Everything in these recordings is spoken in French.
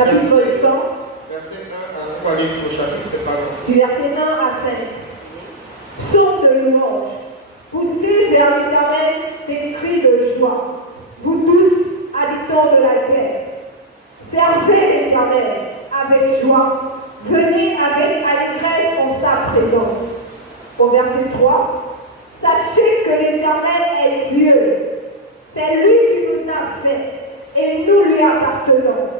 chapitre 100. Verset 1 à 3, livre au chapitre, c'est pas long. Du verset 1 à 5. Psaume de louange. Poussez vers l'Éternel des cris de joie. Vous tous, habitants de la terre. Servez l'Éternel avec joie. Venez avec allégresse en sa présence. Au verset 3. Sachez que l'Éternel est Dieu. C'est lui qui nous a fait et nous lui appartenons.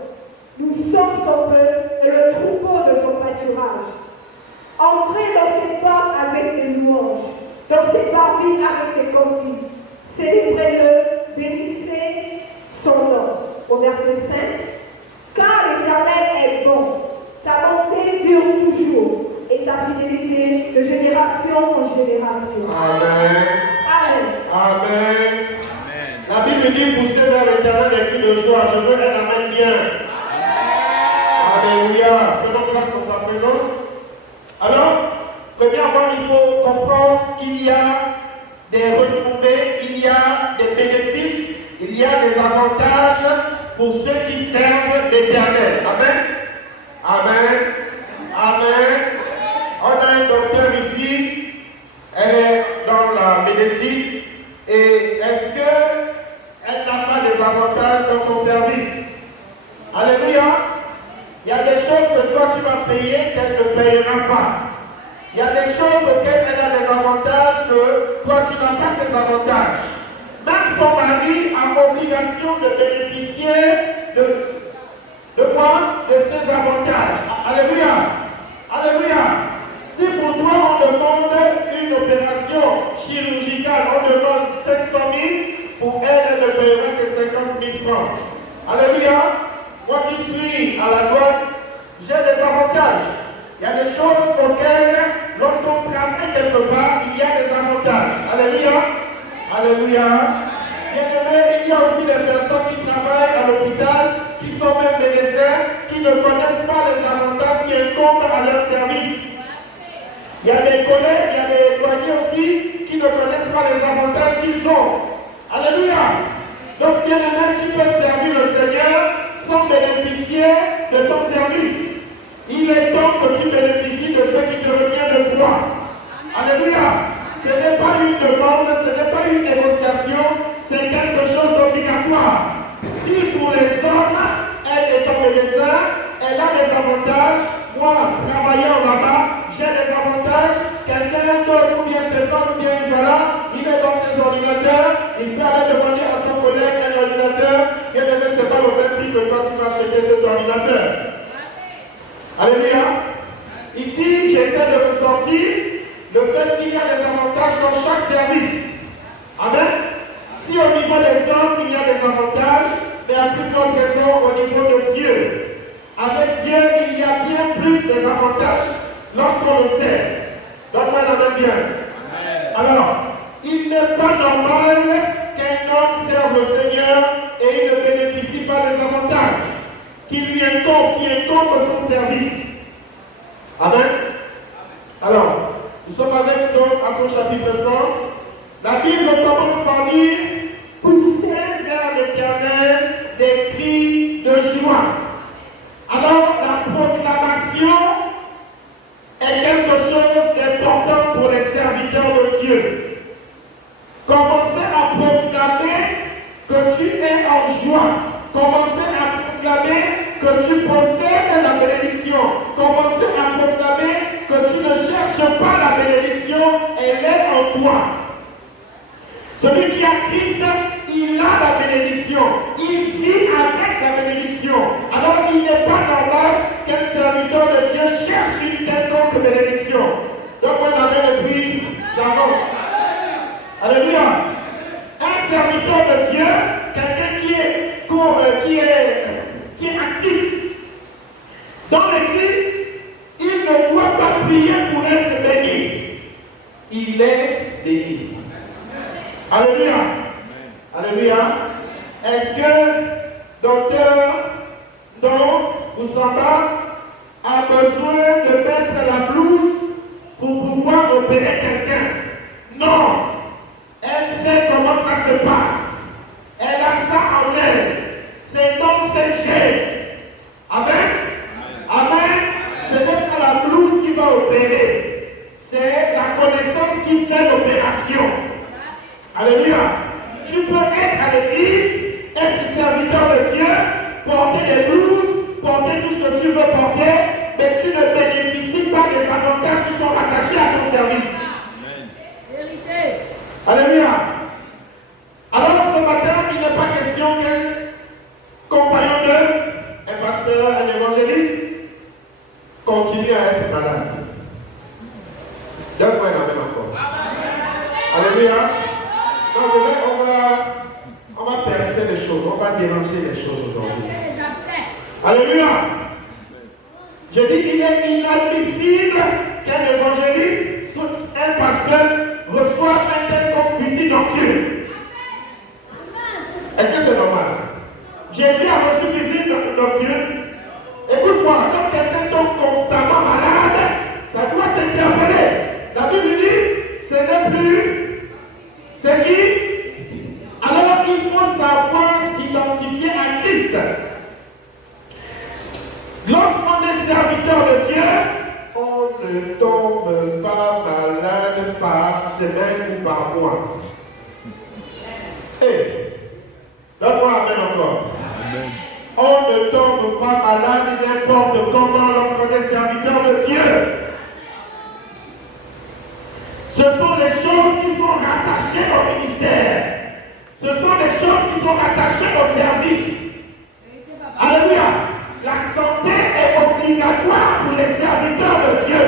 Nous sommes son peuple et le troupeau de son pâturage. Entrez dans ses portes avec des louanges, dans ses parvis avec des cantiques. Célébrez-le, bénissez son nom. Au verset 5. Car l'Éternel est bon, sa bonté dure toujours, et sa fidélité de génération en génération. Amen. Amen. Amen. La Bible dit pousser vers l'Éternel des cris de joie. Je veux un amen bien. Alléluia. Prenons place dans sa présence. Alors, premièrement, il faut comprendre qu'il y a des retombées, il y a des bénéfices, il y a des avantages pour ceux qui servent l'Éternel. Amen. Amen. Amen. On a un docteur ici, elle est dans la médecine, et est-ce qu'elle n'a pas des avantages dans son service? Alléluia. Il y a des choses que toi tu vas payer qu'elle ne payera pas. Il y a des choses auxquelles elle a des avantages que toi tu n'as pas ces avantages. Même son mari a obligation de bénéficier de quoi? De ces avantages. Alléluia. Alléluia. Si pour toi on demande une opération chirurgicale, on demande 500 000, pour elle, elle ne paiera que 50 000 francs. Alléluia. Moi qui suis à la douane, j'ai des avantages. Il y a des choses auxquelles, lorsqu'on travaille quelque part, il y a des avantages. Alléluia. Alléluia. Bien aimé, il y a aussi des personnes qui travaillent à l'hôpital, qui sont même médecins, qui ne connaissent pas les avantages qui incombent à leur service. Il y a des collègues, il y a des douaniers aussi qui ne connaissent pas les avantages qu'ils ont. Alléluia. Donc, bien aimé, tu peux servir le Seigneur sans bénéficier de ton service. Il est temps que tu bénéficies de ce qui te revient de toi. Alléluia. Ce n'est pas une demande, ce n'est pas une négociation, c'est quelque chose d'obligatoire. Si pour les hommes, elle est un médecin, elle a des avantages, moi, travaillant là-bas, j'ai des avantages. Quelqu'un d'autre, ou bien ses femmes, ou bien voilà, il est dans ses ordinateurs, il peut aller demander à son collègue un ordinateur, et ne c'est pas le même prix que quand tu vas acheter cet ordinateur. Alléluia. Ici, j'essaie de ressentir le fait qu'il y a des avantages dans chaque service. Amen. Si au niveau des hommes, il y a des avantages, mais à plus forte raison au niveau de Dieu. Avec Dieu, il y a bien plus des avantages lorsqu'on le sait. Donc, on la bien. Alors, il n'est pas normal qu'un homme serve le Seigneur et il ne bénéficie pas des avantages qui lui incombent son service. Amen. Alors, nous sommes avec à son chapitre 100. La Bible commence par dire poussez vers l'Éternel des cris de joie. Alors, la proclamation est quelque chose d'important pour les serviteurs de Dieu. Commencez à proclamer que tu es en joie. Commencez à proclamer que tu possèdes la bénédiction. Commencez à proclamer que tu ne cherches pas la bénédiction, elle est en toi. Celui qui a Christ, il a la bénédiction. Il vit avec la bénédiction. Alors il n'est pas normal qu'un serviteur de Dieu cherche une quelconque bénédiction. Donc on avait depuis, j'avance. Alléluia. Un serviteur de Dieu, quelqu'un qui est actif dans l'église, il ne doit pas prier pour être béni. Il est béni. Alléluia. Alléluia. Est-ce que docteur Oussamba a besoin de mettre la blouse pour pouvoir opérer quelqu'un? Non. Elle sait comment ça se passe. Elle a ça en elle. C'est dans ses gènes. Amen. opérer. C'est la connaissance qui fait l'opération. Alléluia. Tu peux être à l'église, être serviteur de Dieu, porter des blouses, porter tout ce que tu veux porter, mais tu ne bénéficies pas des avantages qui sont rattachés à ton service. Vérité. Alléluia. Alors ce matin, il n'est pas question qu'un compagnon de, un pasteur, un évangéliste, continue à être malade. Donne-moi la même encore. Alléluia. Donc on va percer les choses, on va déranger les choses aujourd'hui. Alléluia. Je dis qu'il est inadmissible qu'un évangéliste, un pasteur, reçoive un quelconque visite nocturne. Est-ce que c'est normal? Jésus a reçu visite nocturne. Écoute-moi, quand quelqu'un tombe constamment malade, ça doit t'interpeller. La Bible dit, ce n'est plus. C'est qui? Alors il faut savoir s'identifier à Christ. Lorsqu'on est serviteur de Dieu, on ne tombe pas malade par semaine ou par mois. Donne-moi amen encore. Amen. On ne tombe pas malade n'importe comment lorsqu'on est serviteur de Dieu. Ce sont les choses qui sont rattachées au ministère. Ce sont les choses qui sont rattachées au service. Alléluia. La santé est obligatoire pour les serviteurs de Dieu.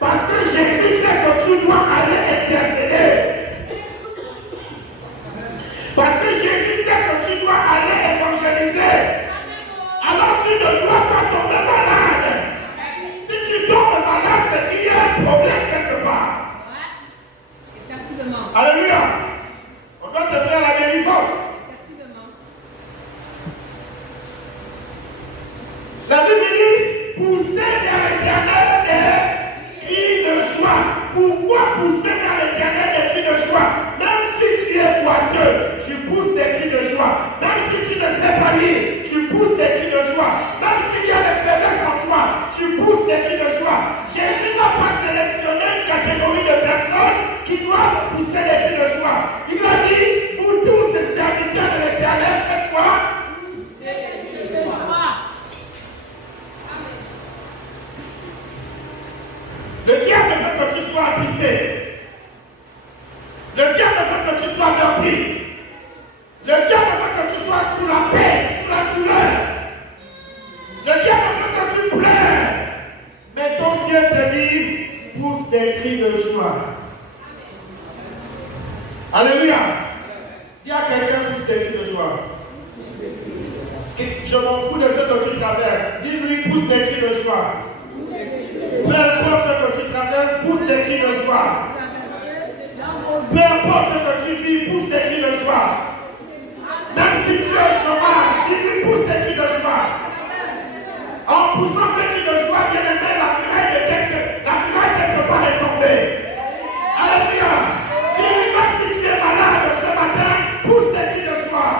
Parce que Jésus sait que tu dois aller intercéder. Parce que Jésus sait que tu dois aller évangéliser. Alors tu ne dois pas tomber malade. Si tu tombes malade, c'est qu'il y a un problème quelque part. Alléluia. On doit te faire la délivrance. La Bible dit, poussez vers l'Éternel et crie de joie. Pourquoi pousser vers l'Éternel et crie de joie? Même si tu es boiteux, tu pousses des cris de joie. Même si tu ne sais pas lire, tu pousses des cris de joie. Même s'il y a des faiblesses en toi, tu pousses des cris de joie. Jésus n'a pas sélectionné une catégorie de personnes qui doivent pousser des cris de joie. Il a dit, vous tous, serviteurs de l'Éternel, faites quoi? Pousser des cris de joie. Le diable veut que tu sois attristé. Le diable veut que tu sois meurtri. Le diable veut que tu sois sous la peine, sous la douleur. Le diable veut que tu pleures. Mais ton Dieu te dit, pousse des cris de joie. Alléluia. Il y a quelqu'un qui pousse des cris de joie. Je m'en fous de ce que tu traverses. Dis-lui, pousse des cris de joie. Peu importe ce que tu traverses, pousse des cris de joie. Peu importe ce que tu vis, pousse des cris de joie. Même si tu es au chômage, dis-lui, pousse des cris de joie. En poussant ces cris de joie, bien aimé, la muraille quelque part est tombée. Alléluia. Dis-lui, même si tu es malade ce matin, pousse des cris de joie.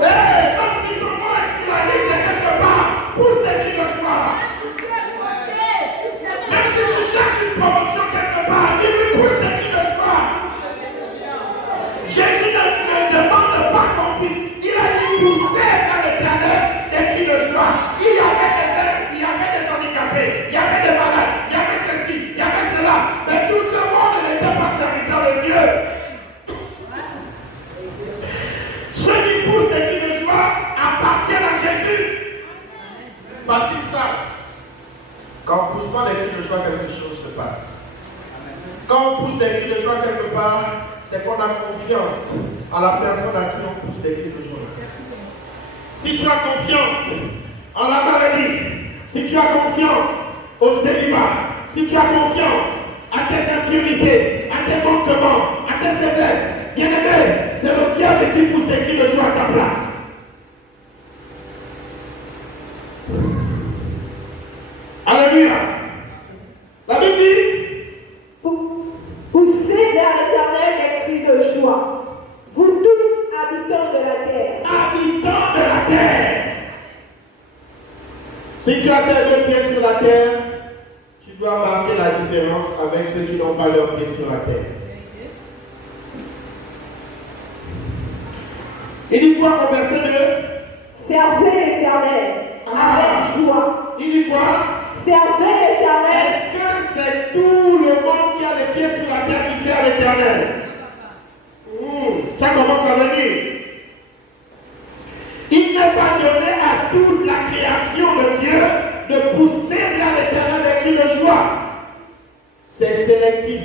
Même si ton nom est sur la liste quelque part, pousse des cris de joie. Même si tu cherches une promotion quelque part, dis-lui, pousse des cris de joie. Jésus ne demande pas qu'on puisse. Il a dit pousser dans l'Éternel des cris de joie. Il y avait des êtres, il y avait des handicapés, il y avait des malades, il y avait ceci, il y avait cela. Mais tout ce monde n'était pas serviteur de Dieu. Ceux qui poussent des cris de joie appartiennent à Jésus. Parce qu'ils savent qu'en poussant des cris de joie, quelque chose se passe. Quand on pousse des cris de joie quelque part, c'est qu'on a confiance à la personne à qui on pousse des cris de joie. Si tu as confiance en la maladie, si tu as confiance au célibat, si tu as confiance à tes infirmités, à tes manquements, à tes faiblesses, bien aimé, c'est le diable qui pousse des cris de joie à ta place. Alléluia. La Bible dit, poussez vers l'Éternel des cris de joie. Vous tous, habitants de la terre. Habitants de la terre. Si tu as tes deux pieds sur la terre, Tu dois marquer la différence avec ceux qui n'ont pas leur pied sur la terre. Il dit quoi au verset 2? Servez l'Éternel avec joie. Il dit quoi? Servez l'Éternel. Est-ce que c'est tout le monde qui a les pieds sur la terre qui sert l'Éternel? Ça commence à venir. Il n'est pas donné à toute la création de Dieu de pousser vers l'Éternel avec une joie. C'est sélectif.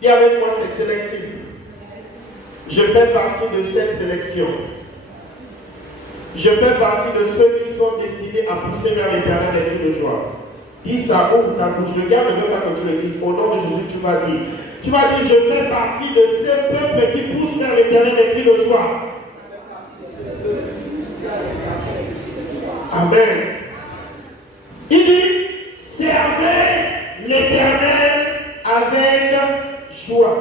Dis avec moi, c'est sélectif. Je fais partie de cette sélection. Je fais partie de ceux qui sont décidés à pousser vers l'Éternel avec une joie. Dis ça, ouvre ta bouche. Le gars ne veut pas que tu le dises. Au nom de Jésus, tu vas dire. Tu vas dire, je fais partie de ces peuples qui poussent vers l'Éternel avec une joie. Amen. Il dit, servez l'Éternel avec joie.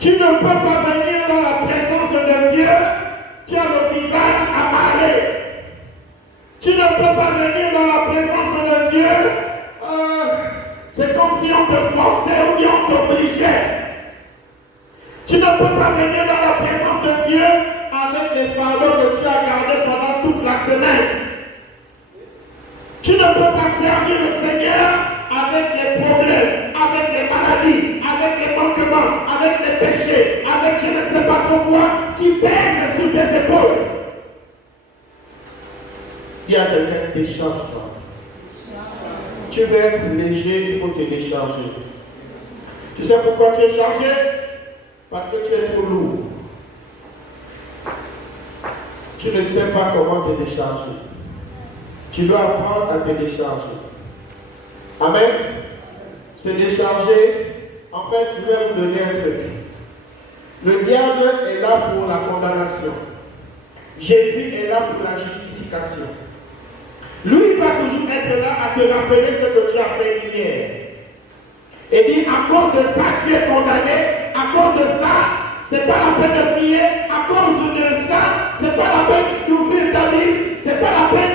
Tu ne peux pas venir dans la présence de Dieu, tu as le visage amarré. Tu ne peux pas venir dans la présence de Dieu, c'est comme si on te forçait ou bien on t'obligeait. Tu ne peux pas venir dans la présence de Dieu avec les fardeaux que tu as gardés pendant toute la semaine. Tu ne peux pas servir le Seigneur avec les problèmes, avec les maladies, avec les manquements, avec les péchés, avec je ne sais pas trop quoi qui pèsent sur tes épaules. Il y a quelqu'un qui décharge toi. Tu veux être léger, il faut te décharger. Tu sais pourquoi tu es chargé? Parce que tu es trop lourd. Tu ne sais pas comment te décharger. Tu dois apprendre à te décharger. Amen. Se décharger, en fait, je vais vous donner un truc. Le diable est là pour la condamnation. Jésus est là pour la justification. Lui va toujours être là à te rappeler ce que tu as fait hier. Et dit, à cause de ça, tu es condamné. À cause de ça, c'est pas la peine de prier. À cause de ça, c'est pas la peine d'ouvrir ta Bible. C'est pas la peine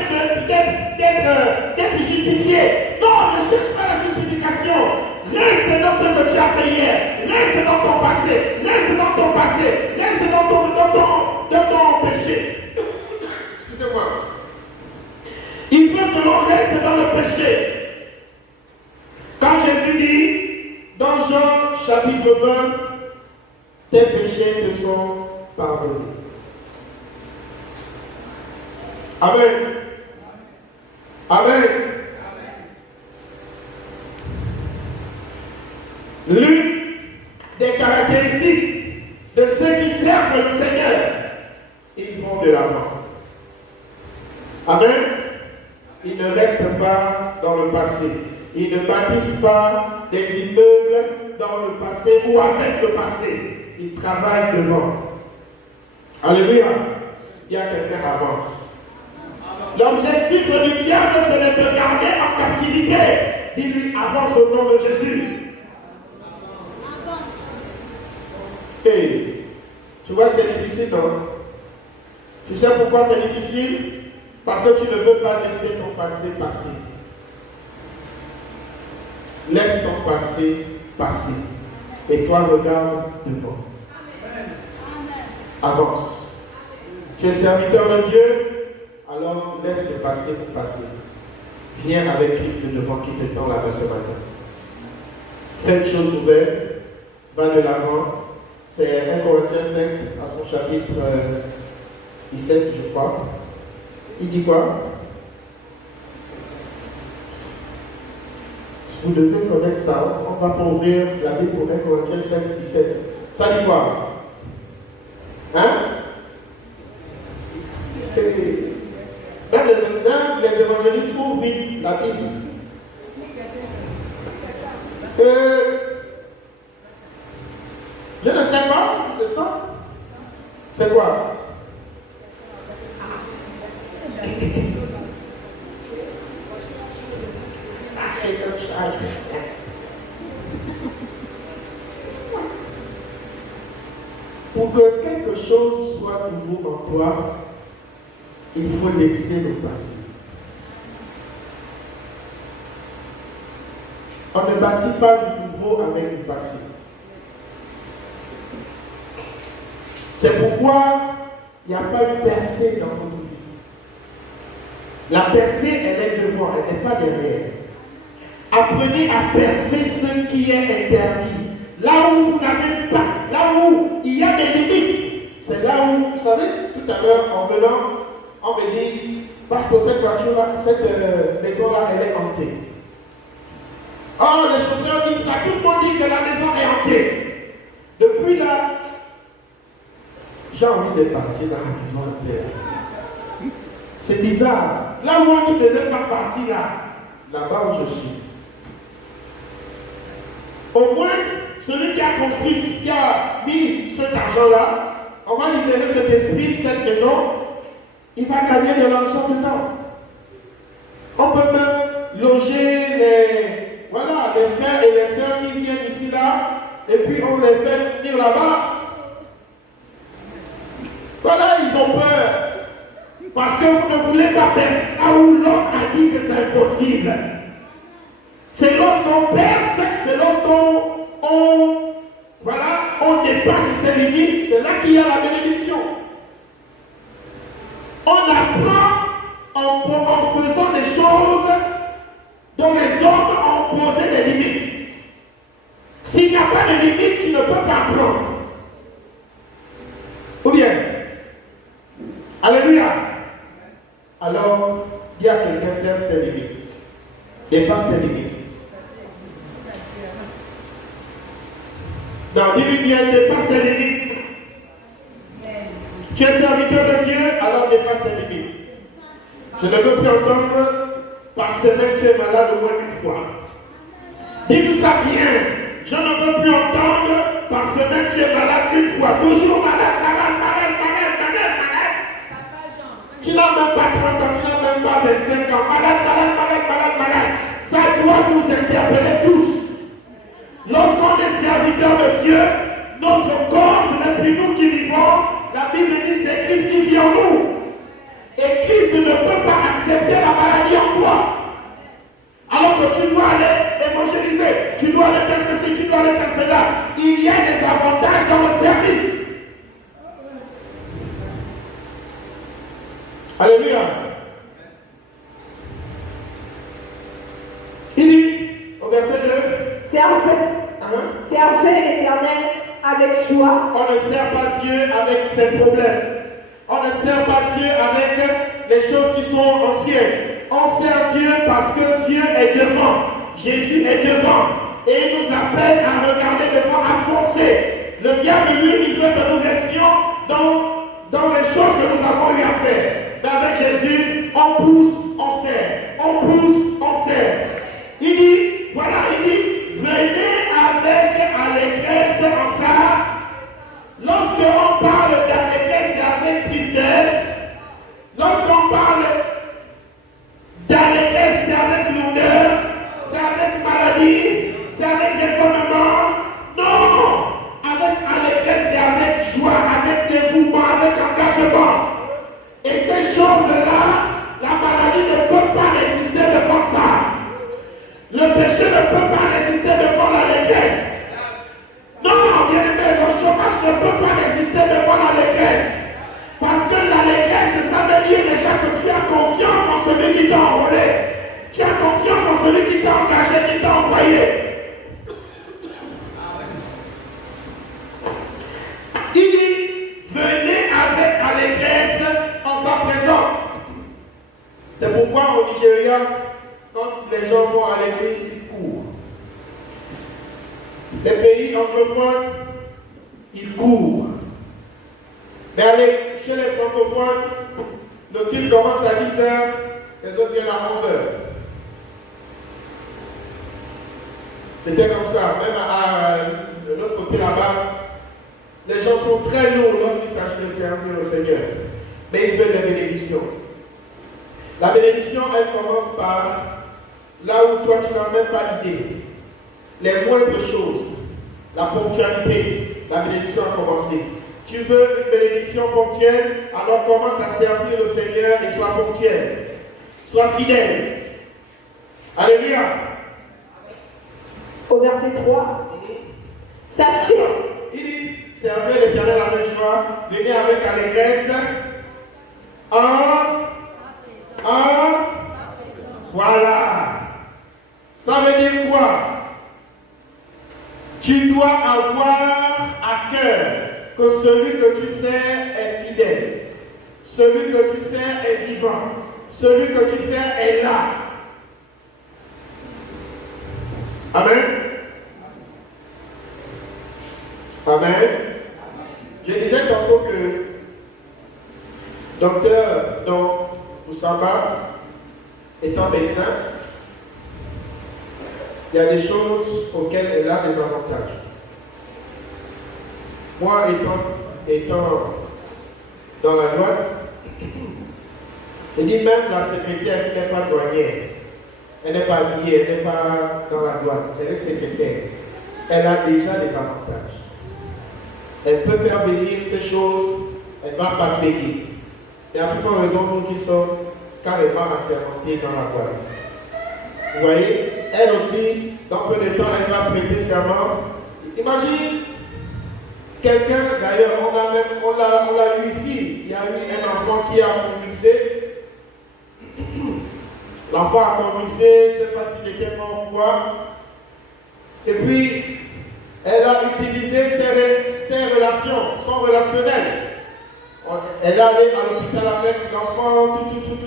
d'être justifié. Non, ne cherche pas la justification. Reste dans ce que tu as fait hier. Reste dans ton passé. Reste dans ton passé. Reste dans ton péché. Excusez-moi. Il veut que l'on reste dans le péché. Quand Jésus dit, dans Jean chapitre 20, tes péchés te sont pardonnés. Amen. Amen. L'une des caractéristiques de ceux qui servent le Seigneur, ils vont de l'avant. Amen. Ils ne restent pas dans le passé. Ils ne bâtissent pas des immeubles dans le passé ou avec le passé. Ils travaillent devant. Alléluia. Il y a quelqu'un avance. L'objectif du diable, c'est de te garder en captivité. Dis-lui, avance au nom de Jésus. Hey, tu vois que c'est difficile, non? Tu sais pourquoi c'est difficile? Parce que tu ne veux pas laisser ton passé passer. Laisse ton passé passer. Et toi, regarde devant. Avance. Tu es serviteur de Dieu, alors laisse le passé passer. Viens avec Christ devant qui te tend la main ce matin. Fais une chose ouverte, va de l'avant. C'est 1 Corinthiens 5 à son chapitre 17, je crois. Il dit quoi? Vous devez connaître ça. On va pas ouvrir la Bible pour 1 Corinthiens 5, 17. Ça dit quoi? Hein? Là, les évangélistes ouvrent vite la Bible. Je ne sais pas si c'est ça. C'est quoi? Pour que quelque chose soit nouveau en toi, il faut laisser le passé. On ne bâtit pas du nouveau avec du passé. C'est pourquoi il n'y a pas de percée dans votre vie. La percée, elle est devant, elle n'est pas derrière. Apprenez à percer ce qui est interdit. Là où vous n'avez pas, là où il y a des limites, c'est là où, vous savez, tout à l'heure, en venant, on me dit, parce que cette voiture-là, cette maison-là, elle est hantée. Oh, les chauffeurs disent ça, tout le monde dit que la maison est hantée. Depuis là, j'ai envie de partir dans la maison de Père. C'est bizarre. Là où on dit de ne pas partir là-bas où je suis. Au moins, celui qui a construit, qui a mis cet argent-là, on va libérer cet esprit, cette maison, il va gagner de l'argent dedans. On peut même loger les frères et les sœurs qui viennent ici là, et puis on les fait venir là-bas. Voilà, ils ont peur. Parce que vous ne voulez pas percer là où l'homme a dit que c'est impossible. C'est lorsqu'on perce, c'est lorsqu'on dépasse ses limites, c'est là qu'il y a la bénédiction. On apprend en faisant des choses dont les hommes ont posé des limites. S'il n'y a pas de limites, tu ne peux pas apprendre. Ou bien, alléluia. Alors, dis à quelqu'un, perce tes limites. Dépasse tes limites. Non, dis-lui bien, dépasse tes limites. Tu es serviteur de Dieu, alors dépasse tes limites. Je ne veux plus entendre, par semaine tu es malade au moins une fois. Dis-lui ça bien. Je ne veux plus entendre, par semaine tu es malade une fois. Toujours malade. Tu n'as même pas 30 ans, tu n'as même pas 25 ans. Malade. Ça doit nous interpeller tous. Lorsqu'on est serviteur de Dieu, notre corps, ce n'est plus nous qui vivons. La Bible dit c'est Christ qui vit en nous. Et Christ ne peut pas accepter la maladie en toi. Alors que tu dois aller évangéliser, tu dois aller faire ceci, tu dois aller faire cela. Il y a des avantages dans le service. Alléluia. Il dit au verset 2, servez l'Éternel avec joie. On ne sert pas Dieu avec ses problèmes. On ne sert pas Dieu avec les choses qui sont anciennes. On sert Dieu parce que Dieu est devant. Jésus est devant. Et il nous appelle à regarder devant, à foncer. Le diable, lui, il veut que nous restions dans les choses que nous avons eu à faire. Mais avec Jésus, on pousse, on sert. On pousse, on sert. Il dit, venez avec allégresse en ça. Lorsqu'on parle d'allégresse, c'est avec tristesse. Lorsqu'on parle d'allégresse, c'est avec lourdeur, c'est avec maladie, c'est avec déshonorement. Non! Avec allégresse, c'est avec joie, avec dévouement, avec engagement. Et ces choses-là, la maladie ne peut pas résister devant ça. Le péché ne peut pas résister devant l'allégresse. Non, bien aimé, le chômage ne peut pas résister devant l'allégresse. Parce que l'allégresse, ça veut dire déjà que tu as confiance en celui qui t'a enrôlé. Tu as confiance en celui qui t'a engagé, qui t'a envoyé. Il dit, venez avec allégresse en sa présence. C'est pourquoi au Nigeria, quand les gens vont à l'église, ils courent. Les pays anglophones, ils courent. Mais allez, chez les francophones, le culte commence à 10h, les autres viennent à 11h. C'était comme ça, même de l'autre côté là-bas, les gens sont très lourds lorsqu'il s'agit de servir le Seigneur. Mais ils veulent des bénédictions. La bénédiction, elle commence par là où toi tu n'as même pas d'idée. Les moindres choses, la ponctualité, la bénédiction a commencé. Tu veux une bénédiction ponctuelle, alors commence à servir le Seigneur et sois ponctuel. Sois fidèle. Alléluia. au verset 3. Sachez. Il dit, servez l'Éternel avec joie, venez avec allégresse, voilà. Ça veut dire quoi? Tu dois avoir à cœur que celui que tu sers est fidèle. Celui que tu sers est vivant. Celui que tu sers est là. Amen. Amen. Je disais tantôt que Dr. Oussama, étant médecin, il y a des choses auxquelles elle a des avantages. Moi, étant dans la douane, je dis même la secrétaire qui n'est pas douanière, elle n'est pas habillée, elle n'est pas dans la douane, elle est secrétaire. Elle a déjà des avantages. Elle peut faire venir ces choses, elle ne va pas payer. Il y a plus de raison nous qui sommes carrément assermentés dans la douane. Vous voyez, elle aussi, dans peu de temps, elle va prêter serment. Imagine quelqu'un, d'ailleurs, on l'a eu ici. Il y a eu un enfant qui a convulsé. L'enfant a convulsé, je ne sais pas s'il était mort ou quoi. Et puis, elle a utilisé ses relations, son relationnel. Elle est allée à l'hôpital avec l'enfant, tout.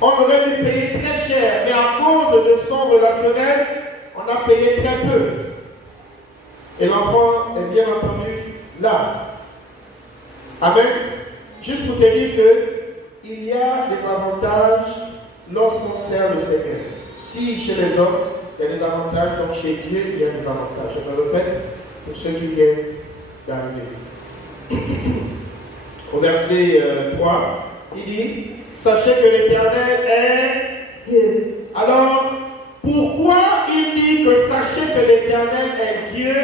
On aurait dû payer très cher, mais à cause de son relationnel, on a payé très peu. Et l'enfant est bien entendu là. Amen. Juste pour te dire qu'il y a des avantages lorsqu'on sert le Seigneur. Si chez les hommes, il y a des avantages, donc chez Dieu, il y a des avantages. Je me répète pour ceux qui viennent d'arriver. Au verset 3, il dit, sachez que l'Éternel est Dieu. Alors, pourquoi il dit que sachez que l'Éternel est Dieu?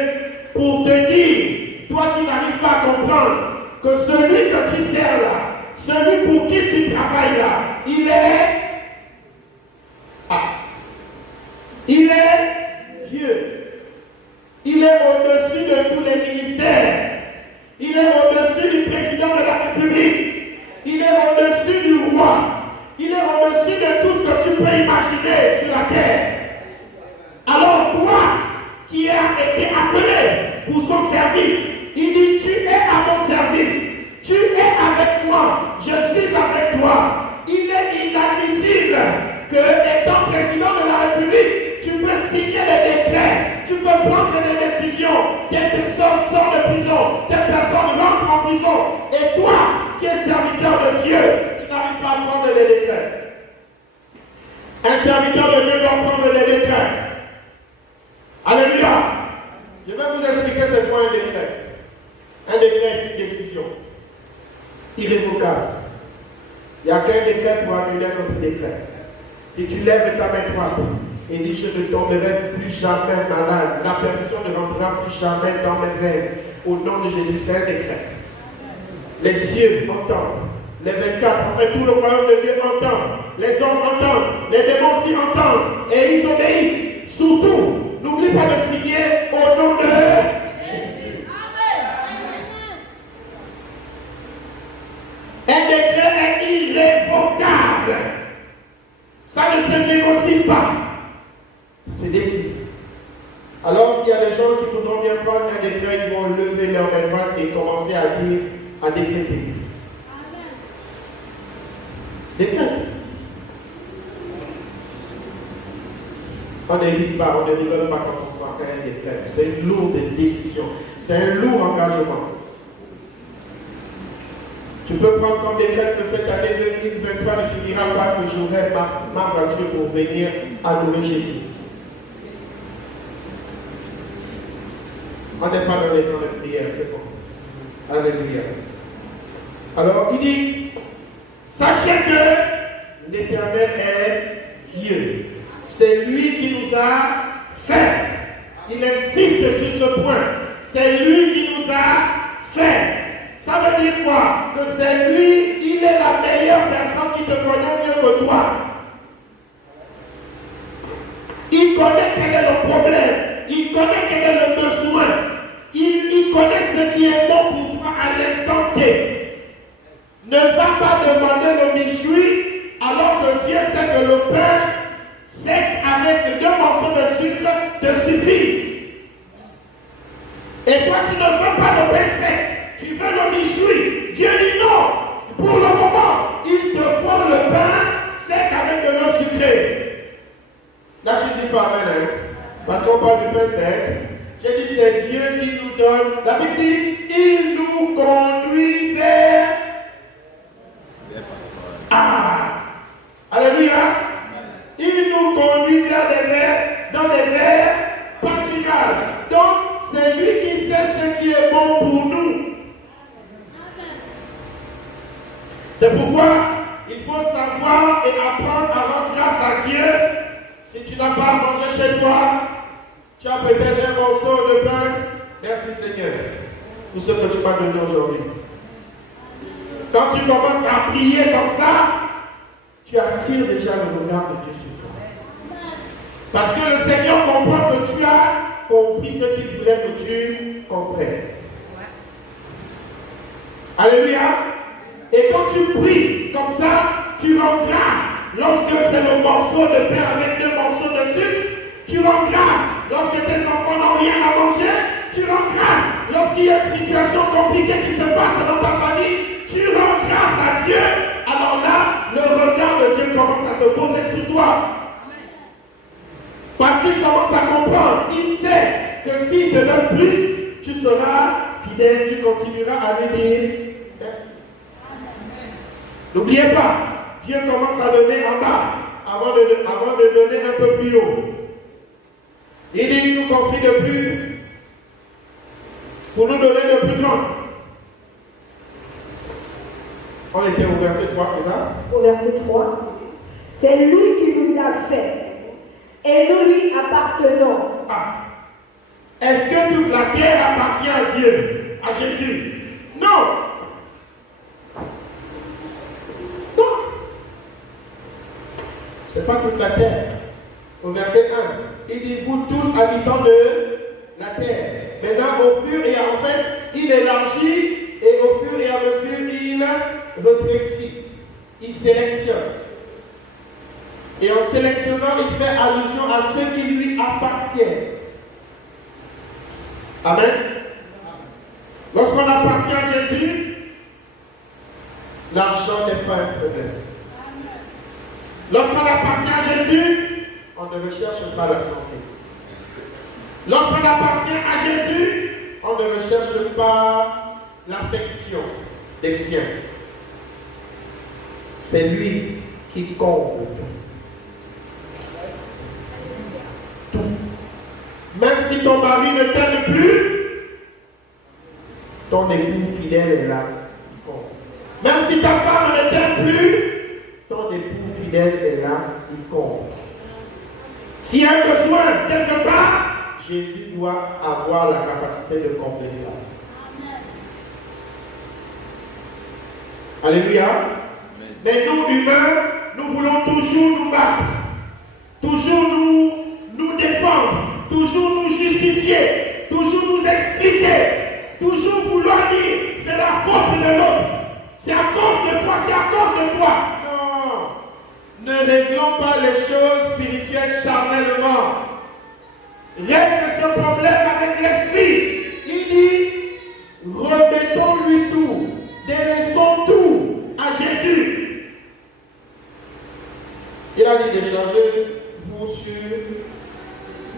Pour te dire, toi qui n'arrives pas à comprendre, que celui que tu sers là, celui pour qui tu travailles là, il est Dieu. Il est au-dessus de tous les ministères. Il est au-dessus du président de la République. Il est au-dessus du roi. Il est au-dessus de tout ce que tu peux imaginer sur la terre. Alors toi, qui as été appelé pour son service, il dit, tu es à mon service. Tu es avec moi. Je suis avec toi. Il est inadmissible que, étant président de la République, tu peux signer les décrets, tu peux prendre des décisions. Telle personne sort de prison, telle personne rentre en prison. Et toi, qui es serviteur de Dieu, tu n'arrives pas à prendre les décrets. Un serviteur de Dieu doit prendre les décrets. Alléluia. Je vais vous expliquer c'est quoi un décret. Un décret est une décision irrévocable. Il n'y a qu'un décret pour annuler un autre décret. Si tu lèves ta main droite et dis je ne tomberai plus jamais malade, la perfection ne rentrera plus jamais dans mes rêves. Au nom de Jésus, c'est un décret. Les cieux entendent. Les 24, enfin tout le royaume de Dieu entend. Les hommes entendent. Les démons aussi entendent. Et ils obéissent. Surtout, n'oublie pas de signer au nom de Jésus. Un décret est irrévocable. Ça ne se négocie pas. Ça se décide. Alors, s'il y a des gens qui voudront bien prendre un décret, ils vont lever leur main et commencer à dire, à décréter. Décrète. On n'évite pas, on ne rigole pas quand on prend un décret. C'est une lourde décision. C'est un lourd engagement. Tu peux prendre comme décret que cette année 2023 ne finira pas que j'aurai ma voiture pour venir adorer Jésus. On n'est pas dans les temps de prière, c'est bon. Alléluia. Alors, il dit, sachez que l'Éternel est Dieu. C'est lui qui nous a fait. Il insiste sur ce point. C'est lui qui nous a fait. Ça veut dire quoi? Que c'est lui, il est la meilleure personne qui te connaît mieux que toi. Il connaît quel est le problème. Il connaît quel est le besoin. Il connaît ce qui est bon pour toi à l'instant T. Ne va pas demander le méchoui alors que Dieu sait que le pain sec avec 2 morceaux de sucre te suffisent. Et toi, tu ne veux pas le pain sec, tu veux le méchoui. Dieu dit non. Pour le moment, il te faut le pain sec avec de l'eau sucrée. Là, tu ne dis pas amen, hein? Parce qu'on parle du pain sec. J'ai dit, c'est Dieu qui nous donne. La Bible dit, il nous conduit vers. Alléluia. Il nous conduit vers dans des verts pâturages. Donc, c'est lui qui sait ce qui est bon pour nous. C'est pourquoi il faut savoir et apprendre à rendre grâce à Dieu. Si tu n'as pas mangé chez toi, tu as peut-être un morceau de pain. Merci Seigneur pour ce que tu m'as donné aujourd'hui. Quand tu commences à prier comme ça, tu attires déjà le regard de Dieu sur toi. Parce que le Seigneur comprend que tu as compris ce qu'il voulait que tu comprennes. Alléluia. Et quand tu pries comme ça, tu rends grâce. Lorsque c'est le morceau de pain avec 2 morceaux de sucre, tu rends grâce. Lorsque tes enfants n'ont rien à manger, tu rends grâce. Lorsqu'il y a une situation compliquée qui se passe dans ta famille, tu rends grâce à Dieu. Alors là, le regard de Dieu commence à se poser sur toi. Parce qu'il commence à comprendre. Il sait que s'il te donne plus, tu seras fidèle, tu continueras à lui dire merci. N'oubliez pas, Dieu commence à donner en bas avant de donner un peu plus haut. Il dit qu'il nous confie de plus pour nous donner de plus grand. On était au verset 3, c'est ça? Au verset 3. C'est lui qui nous a fait et nous lui appartenons. Est-ce que toute la terre appartient à Dieu, à Jésus? Non. C'est pas toute la terre. Au verset 1, il dit vous tous habitants de la terre. Maintenant, au fur et à mesure, il élargit et au fur et à mesure, il rétrécit. Il sélectionne. Et en sélectionnant, il fait allusion à ceux qui lui appartiennent. Amen. Lorsqu'on appartient à Jésus, l'argent n'est pas un problème. Lorsqu'on appartient à Jésus, on ne recherche pas la santé. Lorsqu'on appartient à Jésus, on ne recherche pas l'affection des siens. C'est lui qui comble tout. Même si ton mari ne t'aime plus, ton époux fidèle est là. Même si ta femme ne t'aime plus, ton époux fidèle est là, il compte. S'il y a un besoin quelque part, Jésus doit avoir la capacité de combler ça. Alléluia. Mais nous, humains, nous voulons toujours nous battre, toujours nous défendre, toujours nous justifier, toujours nous expliquer, toujours vouloir dire c'est la faute de l'autre, c'est à cause de toi, c'est à cause de toi. Ne réglons pas les choses spirituelles charnellement. Règle ce problème avec l'esprit. Il dit, remettons-lui tout, délaissons tout à Jésus. Il a dit de changer vous sur,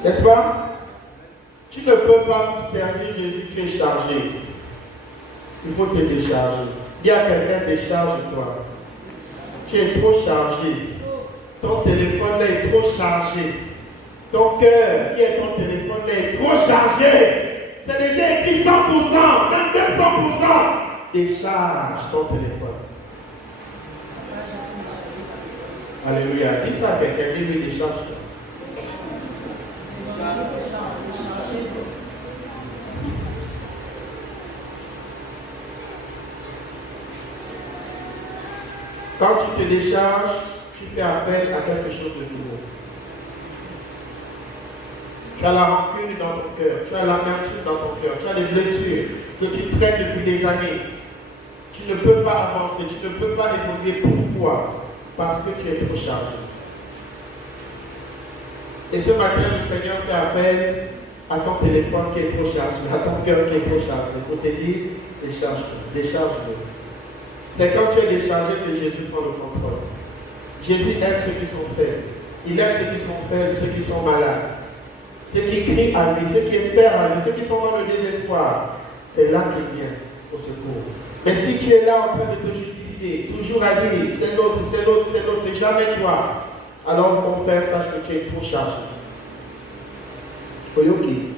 n'est-ce pas? Tu ne peux pas servir Jésus, tu es chargé. Il faut te décharger. Il y a quelqu'un décharge-toi. Tu es trop chargé. Ton téléphone là est trop chargé. Ton cœur, qui est ton téléphone là est trop chargé. C'est déjà écrit 100%, même 200%. Décharge ton téléphone. Alléluia. Dis ça à quelqu'un, dis-lui décharge. Quand tu te décharges, tu fais appel à quelque chose de nouveau. Tu as la rancune dans ton cœur, tu as l'amertume dans ton cœur, tu as des blessures que tu traînes depuis des années. Tu ne peux pas avancer, tu ne peux pas évoluer. Pourquoi? Parce que tu es trop chargé. Et ce matin, le Seigneur fait appel à ton téléphone qui est trop chargé, à ton cœur qui est trop chargé. Pour te dire, décharge-le. C'est quand tu es déchargé que Jésus prend le contrôle. Jésus aime ceux qui sont faibles. Il aime ceux qui sont faibles, ceux qui sont malades. Ceux qui crient à lui, ceux qui espèrent à lui, ceux qui sont dans le désespoir. C'est là qu'il vient au secours. Mais si tu es là en train de te justifier, toujours à dire, c'est l'autre, c'est l'autre, c'est l'autre, c'est jamais toi, alors mon frère, sache que tu es trop chargé. Oyoki.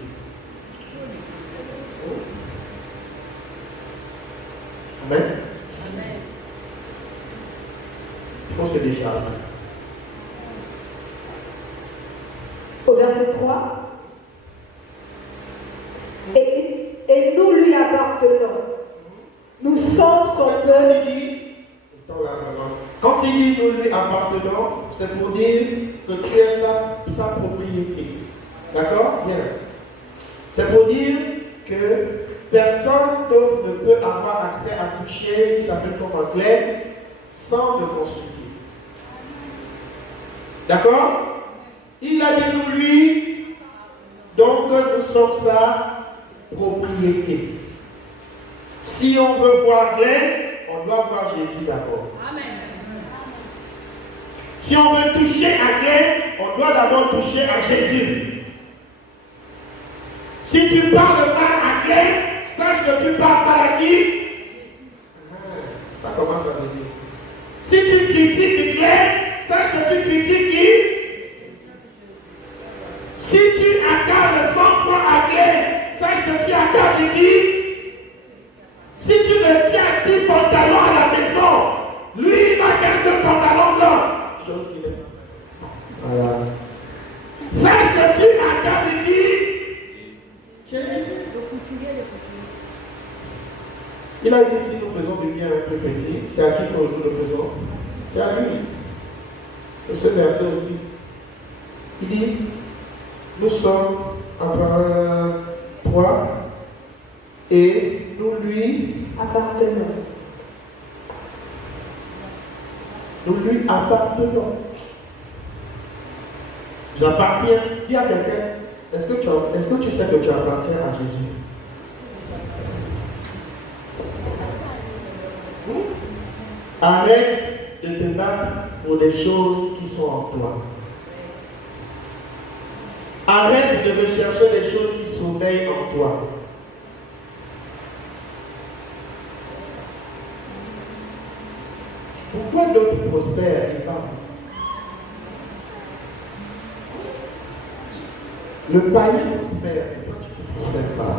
Amen. Amen. Il faut se décharger. Au verset 3. Et nous lui appartenons. Nous sommes son peuple. Quand il dit nous lui appartenons, c'est pour dire que tu es sa propriété. D'accord? Bien. C'est pour dire que personne d'autre ne peut avoir accès à toucher, il s'appelle comme anglais, sans te consulter. D'accord? Il a dit nous lui, donc nous sommes sa propriété. Si on veut voir Glenn, on doit voir Jésus d'abord. Amen. Si on veut toucher à Glenn, on doit d'abord toucher à Jésus. Si tu parles mal à Glenn, sache que tu parles mal à qui? Ça commence à venir. Si tu critiques Glenn, sache que tu critiques qui? Si tu accordes 100 fois à Glenn, sache que tu accordes qui? Si tu ne tiens 10 pantalons à la maison, lui il n'a qu'un seul pantalon blanc. Chose qu'il est. Voilà. Sache que tu accordes qui? Il a dit si nous faisons du bien à un peu petit, c'est à qui que nous le faisons? C'est à lui. C'est ce verset aussi. Il dit, nous sommes en 3 et nous lui Appartenons. Nous lui appartenons. J'appartiens. Dis à quelqu'un, est-ce que tu sais que tu appartiens à Jésus? Arrête de te battre pour des choses qui sont en toi. Arrête de rechercher les choses qui sommeillent en toi. Pourquoi d'autres prospèrent et pas? Le païen prospère et toi tu ne prospères pas.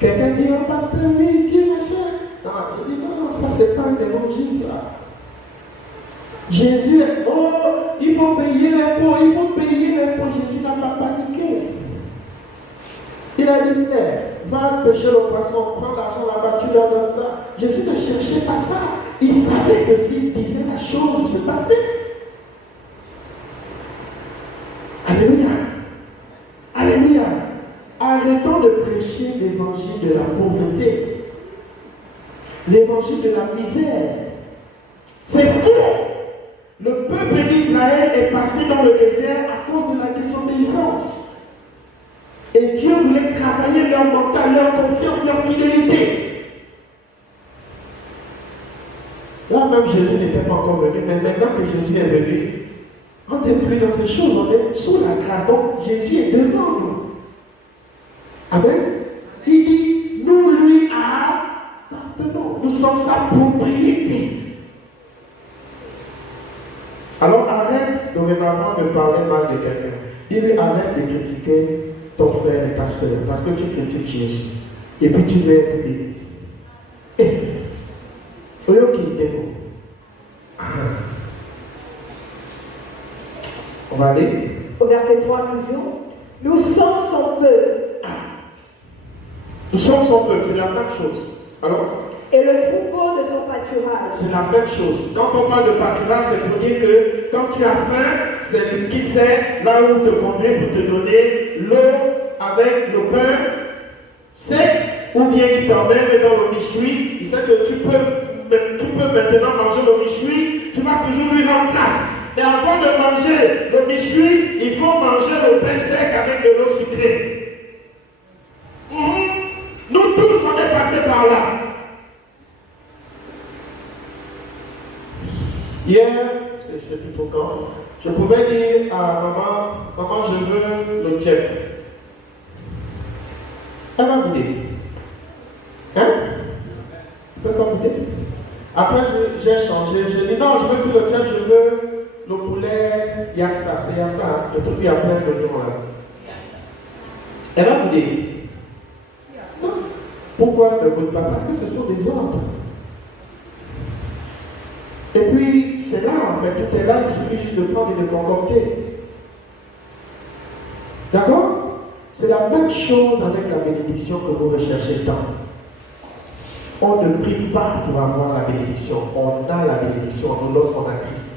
Quelqu'un dit, oh pasteur, oui, Dieu machin. Non, je dis, non, ça c'est pas un évangile ça. Jésus, oh, il faut payer l'impôt, il faut payer l'impôt. Jésus n'a pas paniqué. Il a dit, va pêcher le poisson, prends l'argent là-bas, tu leur donnes ça. Jésus ne cherchait pas ça. Il savait que s'il disait la chose, se passait. Alléluia. Alléluia. Arrêtons de prêcher l'évangile de la pauvreté. L'évangile de la misère. C'est faux. Le peuple d'Israël est passé dans le désert à cause de la désobéissance. Et Dieu voulait travailler leur mental, leur confiance, leur fidélité. Là même Jésus n'était pas encore venu, mais maintenant que Jésus est venu, on n'est plus dans ces choses, on est sous la grâce. Donc Jésus est devant nous. Amen. Il dit, nous lui appartenons. Nous sommes sa propriété. Alors arrête dorénavant de parler mal de quelqu'un. Dis-lui, arrête de critiquer ton frère et ta soeur parce que tu critiques Jésus. Et puis tu veux être aidé. On va aller. Au verset 3 toujours. Nous sommes son peuple. Nous sommes son peuple, c'est la même chose. Alors, et le troupeau de son pâturage. C'est la même chose. Quand on parle de pâturage, c'est pour dire que quand tu as faim, c'est lui qui sait là où te conduire pour te donner l'eau avec le pain sec, ou bien il t'emmène dans le méchoui. Il sait que tu peux maintenant manger le méchoui, tu vas toujours lui rendre grâce. Mais avant de manger le méchoui, il faut manger le pain sec avec de l'eau sucrée. Nous tous, on est passés par là. Hier, je ne sais plus trop quand, je pouvais dire à maman, je veux le tchèque. Elle m'a goûté. Hein? Tu peux pas goûter? Après, j'ai changé. J'ai dit non, je veux plus le tchèque, je veux le poulet yassa. C'est yassa, le truc qui a plein de gens là. Elle m'a goûté. Non. Pourquoi elle ne goûte pas? Parce que ce sont des ordres. Et puis, c'est là, en fait, tout est là, il suffit juste de prendre et de concocter. D'accord? C'est la même chose avec la bénédiction que vous recherchez tant. On ne prie pas pour avoir la bénédiction. On a la bénédiction, nous, lorsqu'on a Christ.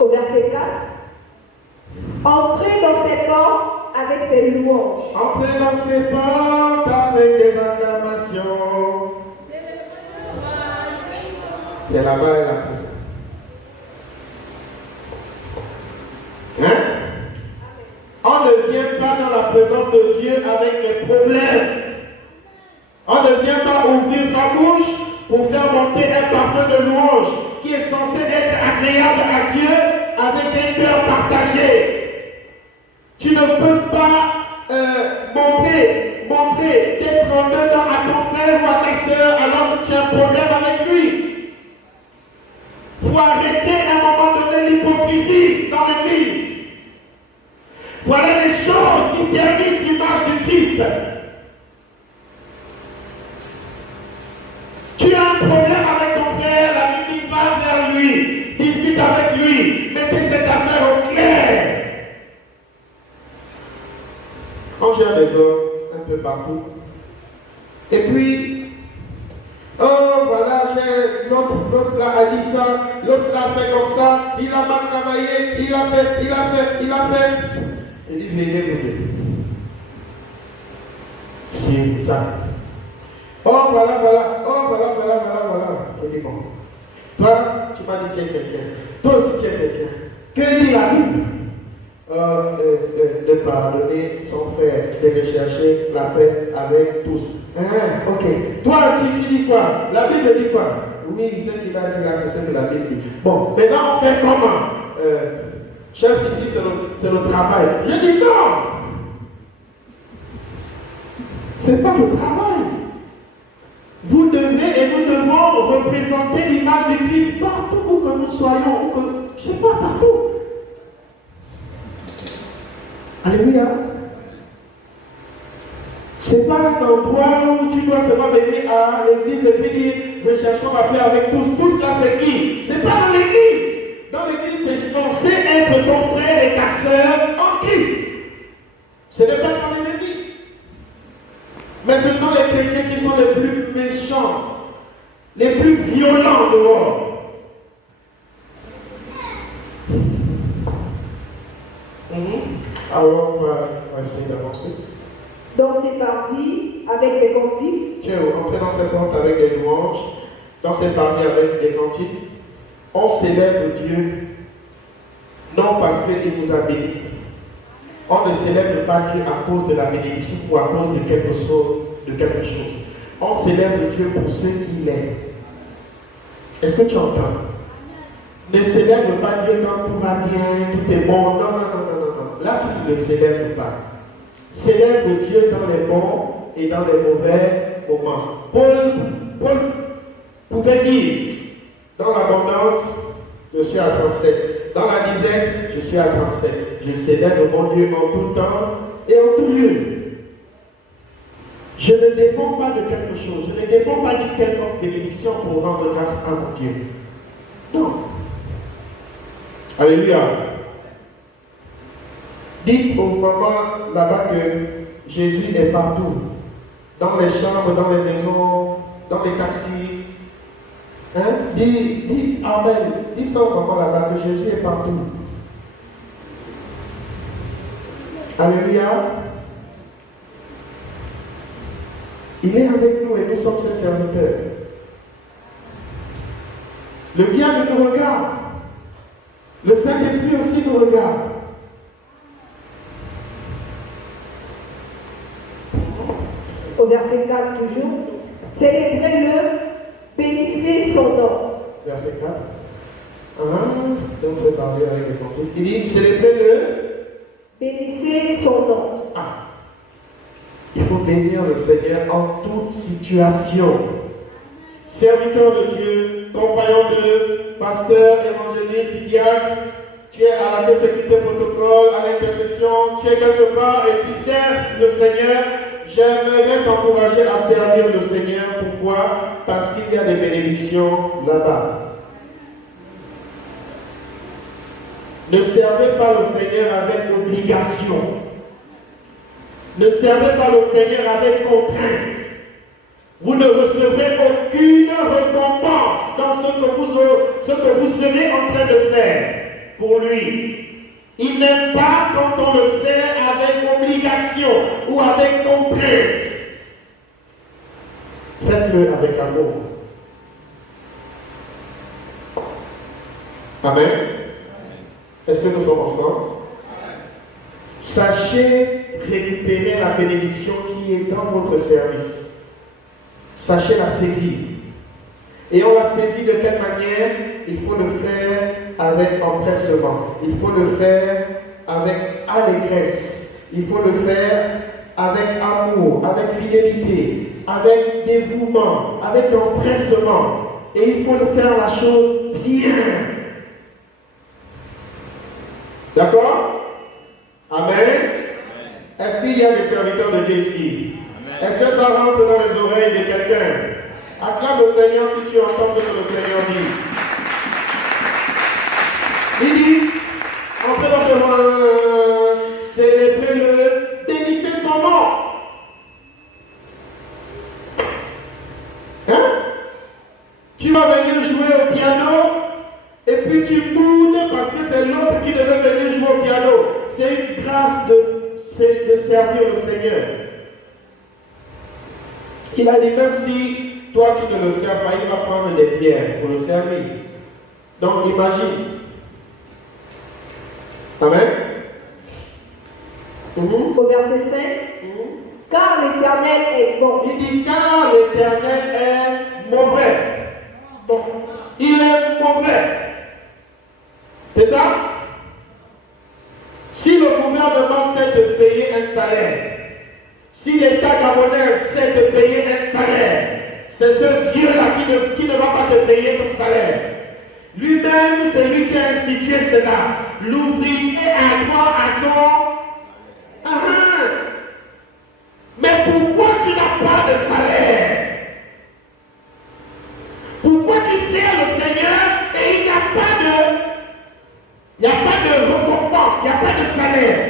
Au verset 4, entrez dans ses portes avec des louanges. Entrez dans ses portes avec des acclamations. C'est là-bas et la présence. Hein? On ne vient pas dans la présence de Dieu avec des problèmes. On ne vient pas ouvrir sa bouche pour faire monter un parfum de louange qui est censé être agréable à Dieu avec un cœur partagé. Tu ne peux pas montrer tes problèmes à ton frère ou à ta soeur alors que tu as un problème avec lui. Il faut arrêter à un moment donné l'hypocrisie dans l'église. Voilà les choses qui ternissent l'image du Christ. Tu as un problème avec ton frère, la Bible va vers lui, discute avec lui, mettez cette affaire au clair. On gère des hommes un peu partout. Et puis, oh voilà, l'autre là a dit ça, l'autre là a fait comme ça, il a mal travaillé, il a fait. Il dit, venez. C'est ça. Oh voilà. Je dis bon. Toi, tu m'as dit tu es chrétien. Toi aussi tu es chrétien. Que dit la Bible? De pardonner son frère, de rechercher la paix avec tous. Ok. Toi, tu dis quoi? La Bible dit quoi? Oui, c'est qu'il va dire c'est ce que la Bible dit. Bon, maintenant on fait comment? Chef, ici c'est le travail. Je dis non! C'est pas le travail. Vous devez et nous devons représenter l'image de Christ partout où que nous soyons, je ne sais pas, partout. Alléluia. Ce n'est pas un endroit où tu dois seulement venir à l'église et puis dire recherchons la paix avec tous. Tous là c'est qui? Ce n'est pas dans l'église. Dans l'église c'est censé être ton frère et ta soeur en Christ. Ce n'est pas dans l'église. Mais ce sont les chrétiens qui sont les plus méchants, les plus violents dehors. Alors, on va essayer d'avancer. Dans ces parties, avec des cantiques. Dieu, entrer dans ces portes avec des louanges, dans ces parties avec des cantiques. On célèbre Dieu, non parce qu'il nous a bénis. On ne célèbre pas Dieu à cause de la bénédiction ou à cause de quelque chose. On célèbre Dieu pour ce qu'il est. Est-ce que tu entends? Ne célèbre pas Dieu quand tout va bien, tout est bon. Non. Là, tu ne le célèbres pas. Célèbre Dieu dans les bons et dans les mauvais moments. Paul pouvait dire, dans l'abondance, je suis à 37. Dans la disette, je suis à 37. Je célèbre mon Dieu en tout temps et en tout lieu. Je ne dépends pas de quelque chose. Je ne dépends pas de quelconque bénédiction pour rendre grâce à mon Dieu. Non. Alléluia. Dites aux mamans là-bas que Jésus est partout. Dans les chambres, dans les maisons, dans les taxis. Hein? Dis Amen. Dis ça au papa là-bas que Jésus est partout. Alléluia. Il est avec nous et nous sommes ses serviteurs. Le diable nous regarde. Le Saint-Esprit aussi nous regarde. Au verset 4 toujours, célébrez-le, bénissez son nom. Verset 4. Donc je vais parler avec les enfants. Il dit, célébrez-le. Bénissez son nom. Ah. Il faut bénir le Seigneur en toute situation. Serviteur de Dieu, compagnon de pasteur, évangéliste, diacre, tu es à la sécurité protocole, à l'intercession, tu es quelque part et tu sers le Seigneur. J'aimerais t'encourager à servir le Seigneur. Pourquoi? Parce qu'il y a des bénédictions là-bas. Ne servez pas le Seigneur avec obligation. Ne servez pas le Seigneur avec contrainte. Vous ne recevrez aucune récompense dans ce que vous serez en train de faire pour lui. Il n'aime pas quand on le sert avec obligation ou avec contrainte. Faites-le avec amour. Amen. Est-ce que nous sommes ensemble? Sachez récupérer la bénédiction qui est dans votre service. Sachez la saisir. Et on la saisit de quelle manière? Il faut le faire avec empressement. Il faut le faire avec allégresse. Il faut le faire avec amour, avec fidélité, avec dévouement, avec empressement. Et il faut le faire la chose bien. D'accord? Amen. Est-ce qu'il y a des serviteurs de Dieu ici? Est-ce que ça rentre dans les oreilles de quelqu'un? Acclame le Seigneur si tu entends ce que le Seigneur dit. Il dit, entrez dans ce monde, célébrez-le, bénissez son nom. Hein? Tu vas venir jouer au piano et puis tu boudes parce que c'est l'autre qui devait venir jouer au piano. C'est une grâce de servir le Seigneur. Il a dit, même si toi tu ne le sers pas, il va prendre des pierres pour le servir. Donc imagine. Amen. Au verset 5, car l'Éternel est bon. Il dit, car l'Éternel est mauvais. Bon. Il est mauvais. C'est ça? Si le gouvernement sait de payer un salaire, si l'État gabonais sait de payer un salaire, c'est ce Dieu-là qui ne va pas te payer ton salaire. Lui-même, c'est lui qui a institué cela. L'ouvrier a droit à son... Mais pourquoi tu n'as pas de salaire? Pourquoi tu sers le Seigneur et il n'y a pas de récompense, il n'y a pas de salaire?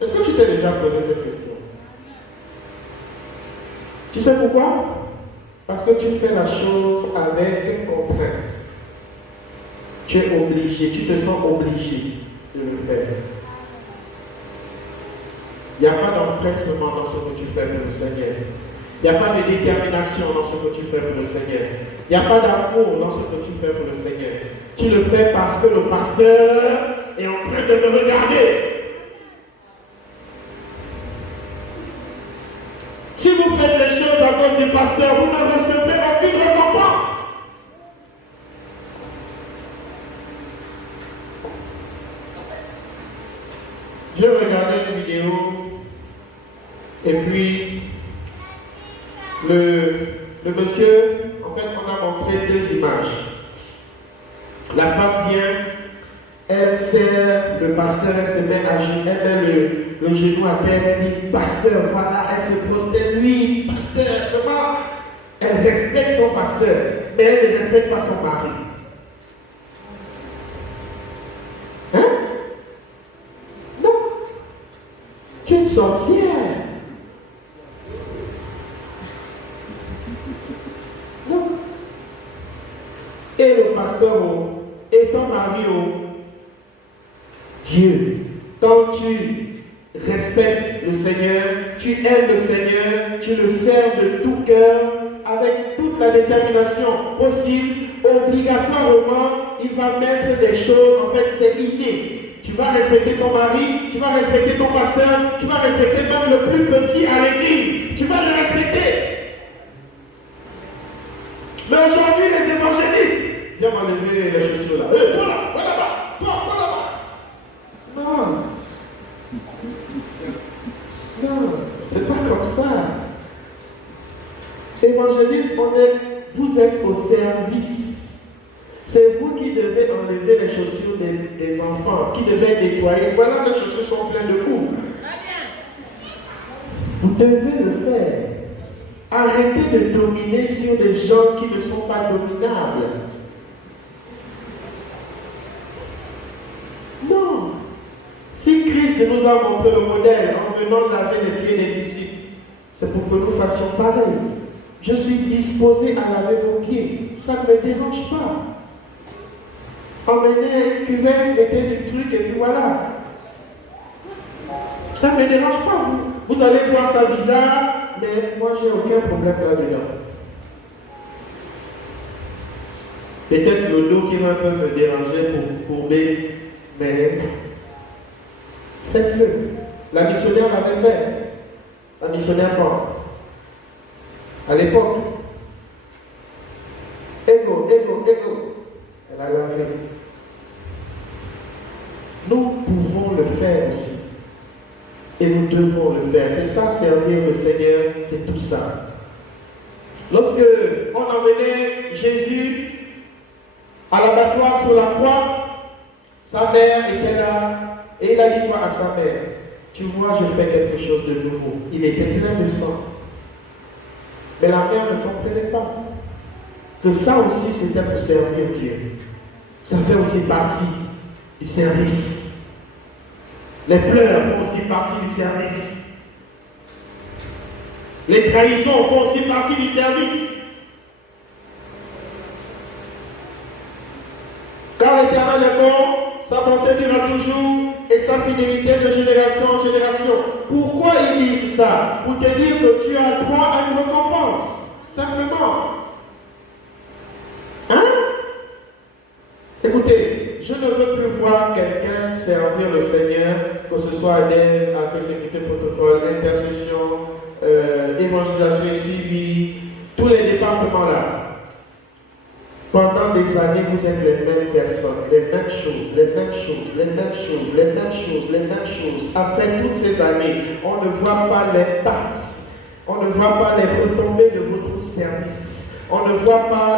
Est-ce que tu t'es déjà posé cette question? Tu sais pourquoi? Parce que tu fais la chose avec une contrainte. Tu es obligé, tu te sens obligé de le faire. Il n'y a pas d'empressement dans ce que tu fais pour le Seigneur. Il n'y a pas de détermination dans ce que tu fais pour le Seigneur. Il n'y a pas d'amour dans ce que tu fais pour le Seigneur. Tu le fais parce que le pasteur est en train de me regarder. Si vous faites les choses à cause du pasteur, vous ne recevrez aucune récompense. J'ai regardé une vidéo et puis le monsieur, en fait, on a montré deux images. La femme vient, elle sert le pasteur, elle se met à genoux, elle met le genou à terre, elle dit, pasteur, voilà, elle se prosterne, oui, pasteur, comment? Elle respecte son pasteur, mais elle ne respecte pas son mari. Hein? Non. Tu es une sorcière. Non. et le pasteur et ton mari Dieu. Quand tu respectes le Seigneur, tu aimes le Seigneur, tu le sers de tout cœur, avec toute la détermination possible, obligatoirement, il va mettre des choses, en fait c'est inné. Tu vas respecter ton mari, tu vas respecter ton pasteur, tu vas respecter même le plus petit à l'église, tu vas le respecter. Mais aujourd'hui, les évangélistes, viens m'enlever les chaussures là. Hé, toi là, va là-bas, toi là-bas. Non. Non, c'est pas comme ça. Évangéliste, vous êtes au service. C'est vous qui devez enlever les chaussures des enfants, qui devez nettoyer. Voilà, les chaussures sont pleines de coups. Vous devez le faire. Arrêtez de dominer sur des gens qui ne sont pas dominables. Non. Si Christ nous a montré le modèle en venant laver les pieds des disciples, c'est pour que nous fassions pareil. Je suis disposé à laver vos pieds. Ça ne me dérange pas. Emmenez une cuvette, mettez du truc et puis voilà. Ça ne me dérange pas. Vous allez voir ça bizarre, mais moi j'ai aucun problème là-dedans. Peut-être le dos qui va un peu me déranger pour courber, mais faites-le. La missionnaire l'avait fait. La missionnaire quand? À l'époque. Ego. Elle a lavé. Nous pouvons le faire aussi. Et nous devons le faire. C'est ça, servir le Seigneur, c'est tout ça. Lorsque on emmenait Jésus à l'abattoir sur la croix, sa mère était là, et il a dit quoi à sa mère? Tu vois, je fais quelque chose de nouveau. Il était plein de sang. Mais la mère ne comprenait pas que ça aussi c'était pour servir Dieu. Ça fait aussi partie du service. Les pleurs font aussi partie du service. Les trahisons font aussi partie du service. Car l'Éternel est bon, sa bonté durera toujours et sa fidélité de génération en génération. Pourquoi ils disent ça? Pour te dire que tu as droit à une récompense. Simplement. Hein? Écoutez, je ne veux plus voir quelqu'un servir le Seigneur, que ce soit à sécurité protocole, intercession, évangélisation et suivi, tous les départements là. Pendant des années, vous êtes les mêmes personnes, les mêmes choses. Après toutes ces années, on ne voit pas l'impact, on ne voit pas les retombées de votre service, on ne voit pas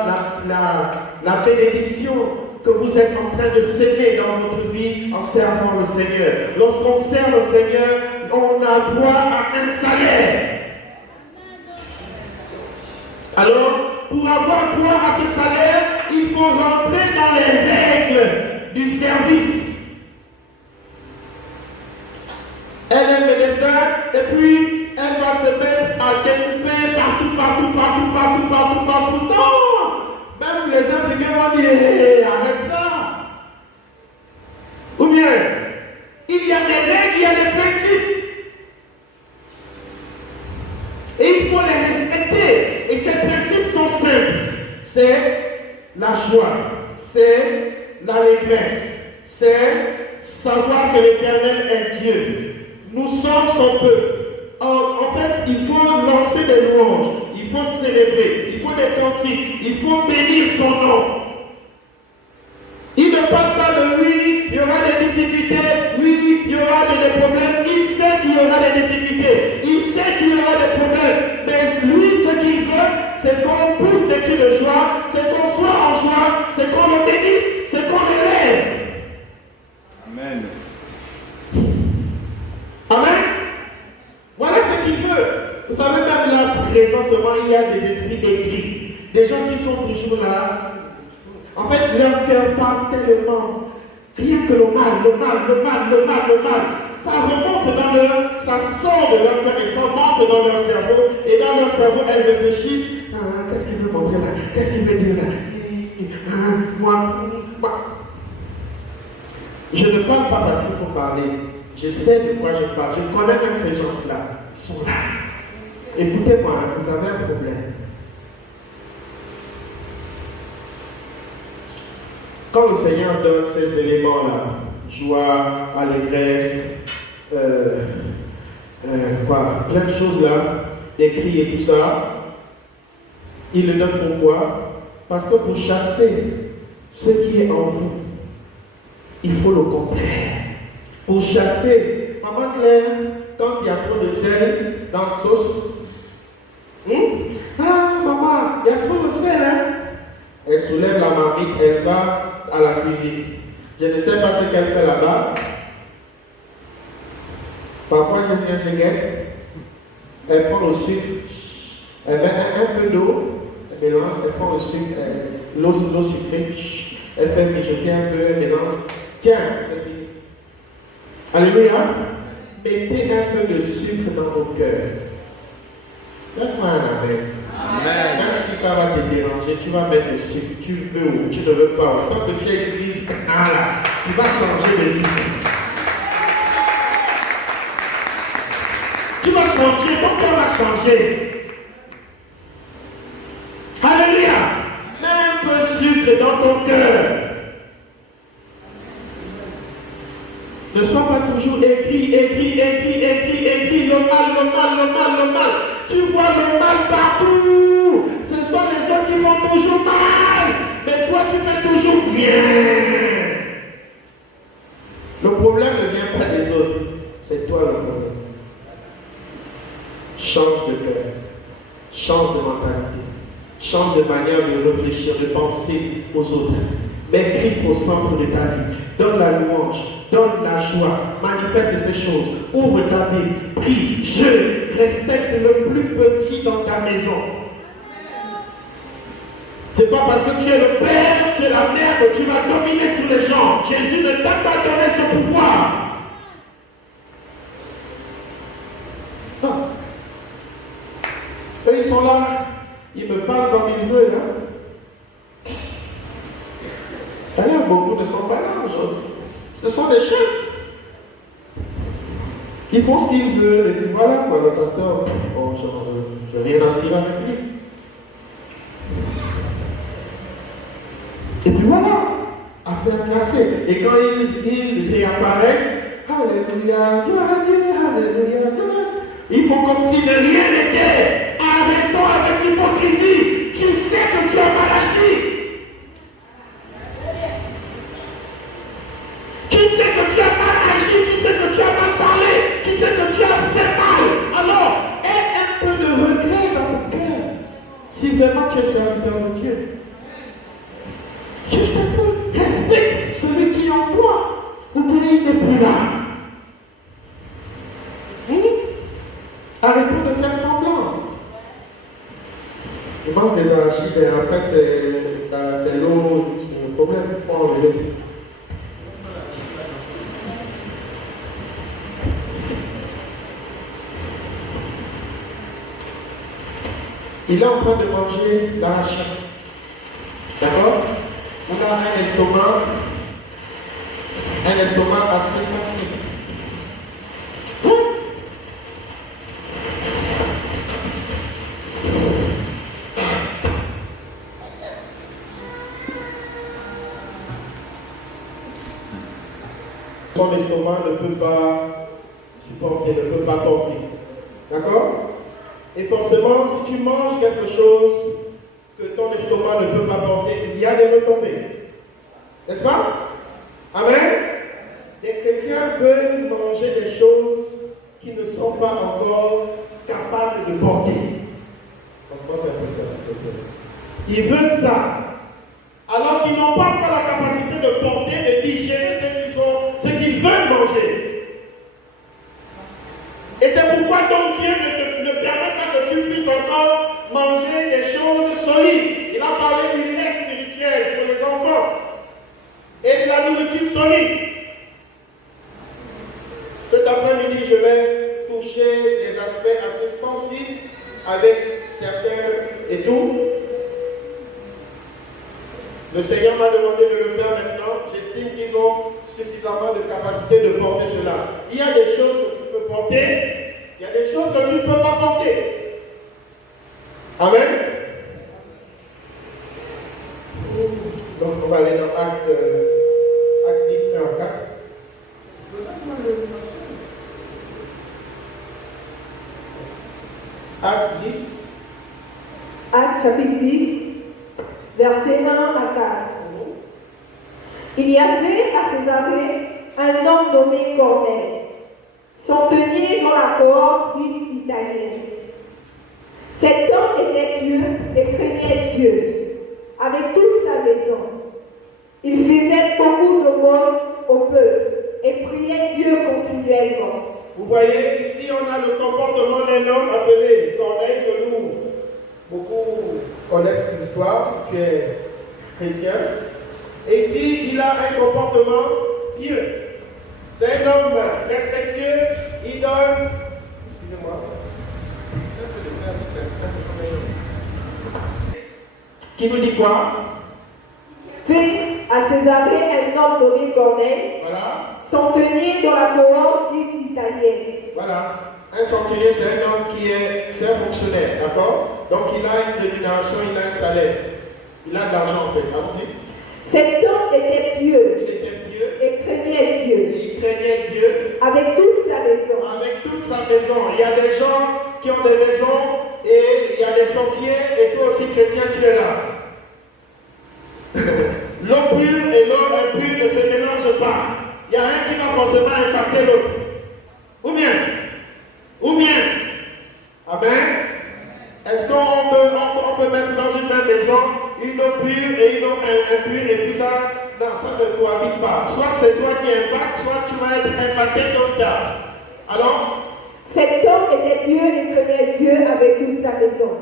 la bénédiction que vous êtes en train de s'aimer dans votre vie en servant le Seigneur. Lorsqu'on sert le Seigneur, on a droit à un salaire. Alors, pour avoir droit à ce salaire, il faut rentrer dans les règles du service. Elle est médecin et puis elle va se mettre à découper partout. Non! Même les infirmiers vont dire hey, arrête ça. Ou bien, il y a des règles, il y a des principes. Et il faut les respecter. Et ces principes sont simples. C'est la joie, c'est l'allégresse, c'est savoir que l'Éternel est Dieu. Nous sommes son peuple. En fait, il faut lancer des louanges, il faut célébrer, il faut des cantiques, il faut bénir son nom. Il ne parle pas de lui, il y aura des difficultés, oui, il y aura des problèmes, il sait qu'il y aura des difficultés, il sait qu'il y aura des problèmes, mais lui, ce qu'il veut, c'est qu'on pousse des cris de joie, c'est qu'on soit en joie, c'est qu'on le bénisse, c'est qu'on l'élève. Amen. Amen. Voilà ce qu'il veut. Vous savez, même là, présentement, il y a des esprits aigris, des gens qui sont toujours là. En fait, leur cœur parle tellement. Rien que le mal. Ça remonte dans leur, ça sort de leur cœur et ça monte dans leur cerveau. Et dans leur cerveau, elles réfléchissent. Qu'est-ce qu'il veut montrer là? Qu'est-ce qu'il veut dire là? Je ne parle pas parce qu'il faut parler. Je sais de quoi je parle. Je connais même ces gens-là. Ils sont là. Écoutez-moi, vous avez un problème. Quand le Seigneur donne ces éléments-là, joie, allégresse, plein de choses là, des cris et tout ça, il le donne pourquoi? Parce que pour chasser ce qui est en vous, il faut le contraire. Pour chasser, maman Claire, quand il y a trop de sel dans la sauce, ah maman, il y a trop de sel, hein? Elle soulève la marmite, elle va à la cuisine. Je ne sais pas ce qu'elle fait là-bas. Parfois, je viens, elle prend le sucre, elle met un peu d'eau, elle mélange, elle prend le sucre, l'eau sucrée, elle fait mijoter un peu, elle mélange. Tiens, c'est fini. Alléluia. Mettez un peu de sucre dans vos cœurs. Donne-moi un amen. Amen. Même si ça va te déranger, tu vas mettre le sucre. Tu veux ou tu ne veux pas. Quand tu fais l'église, tu vas changer de vie. Tu vas changer, ton cœur va changer. Alléluia. Mets un peu de sucre dans ton cœur. Ne sois pas toujours écrit, le mal. Tu vois le mal partout. Ce sont les autres qui font toujours mal. Mais toi, tu fais toujours bien. Le problème ne vient pas des autres. C'est toi le problème. Change de cœur. Change de mentalité. Change de manière de réfléchir, de penser aux autres. Mets Christ au centre de ta vie. Donne la louange. Donne la joie, manifeste ces choses, ouvre ta vie, prie, je respecte le plus petit dans ta maison. C'est pas parce que tu es le père, tu es la mère que tu vas dominer sur les gens. Jésus ne t'a pas donné ce pouvoir. Non. Eux, ils sont là, ils me parlent comme ils veulent. Hein? D'ailleurs, beaucoup ne sont pas là aujourd'hui. Ce sont des chefs. Ils font ce qu'ils veulent. Et puis voilà quoi, le pasteur. Bon, je n'ai rien à cirer avec lui. Et puis voilà, affaire classée. Et quand ils réapparaissent, alléluia, alléluia, ils font comme si de rien n'était. Arrêtons avec l'hypocrisie. Tu sais que tu as mal agi. Tu sais que tu as mal agi, tu sais que tu as mal parlé, tu sais que tu as fait mal. Alors, aie un peu de regret dans ton cœur. Si vraiment tu es serviteur de Dieu. Juste un peu. Respecte celui qui est en toi. Ou bien il n'est plus là. Arrêtons de faire semblant. Je mange des arachides et après c'est l'eau, c'est le problème. Prends le laisser. Il est en train de manger l'arachide. D'accord? On a un estomac assez sensible. Son estomac ne peut pas supporter, ne peut pas porter. D'accord? Et forcément, si tu manges quelque chose que ton estomac ne peut pas porter, il y a des retombées. N'est-ce pas? Amen? Les chrétiens veulent manger des choses qu'ils ne sont pas encore capables de porter. Ils veulent ça. Alors qu'ils n'ont pas encore la capacité de porter, de digérer ce qu'ils veulent manger. Et c'est pourquoi ton Dieu ne permet pas que tu puisses encore manger des choses solides. Il a parlé du lait spirituel pour les enfants et de la nourriture solide. Cet après-midi, je vais toucher des aspects assez sensibles avec certains et tout. Le Seigneur m'a demandé de le faire maintenant. J'estime qu'ils ont suffisamment de capacité de porter cela. Il y a des choses que tu peux porter, il y a des choses que tu ne peux pas porter. Amen. Donc on va aller dans Acte 10, 1 à 4. Acte 10. Acte chapitre 10, versets 1 à 4. Il y avait à Césarée un homme nommé Corneille, centenier dans la cohorte dite italienne. Cet homme était pieux et craignait Dieu, avec toute sa maison. Il faisait beaucoup d'aumônes au peuple et priait Dieu continuellement. Vous voyez, ici on a le comportement d'un homme appelé Corneille, que nous, beaucoup connaissent l'histoire, si tu es chrétien. Et ici, il a un comportement pieux. C'est un homme respectueux, il donne, excusez-moi, qui nous dit quoi? Fait à Césarée un homme nommé Corneille, Voilà. centenier dans la cohorte dite italienne. Voilà. Un centenier, c'est un homme c'est un fonctionnaire, d'accord? Donc il a une rémunération, il a un salaire. Il a de l'argent en fait. Allons-y. Cet homme était pieux Il était pieux. et craignait Dieu, Il craignait Dieu. avec toute sa maison. Avec toute sa maison. Il y a des gens qui ont des maisons et il y a des sorciers et toi aussi chrétien, tu es là. L'eau pure et l'eau impure ne se mélangent pas. Il y a un qui va forcément impacter l'autre. Ou bien. Amen. Est-ce qu'on peut mettre dans une même maison une eau pure et une eau impure et puis ça ne cohabite pas. Soit c'est toi qui impactes, soit tu vas être impacté comme tard. Alors, Cet homme était pieux et craignait Dieu avec toute sa maison.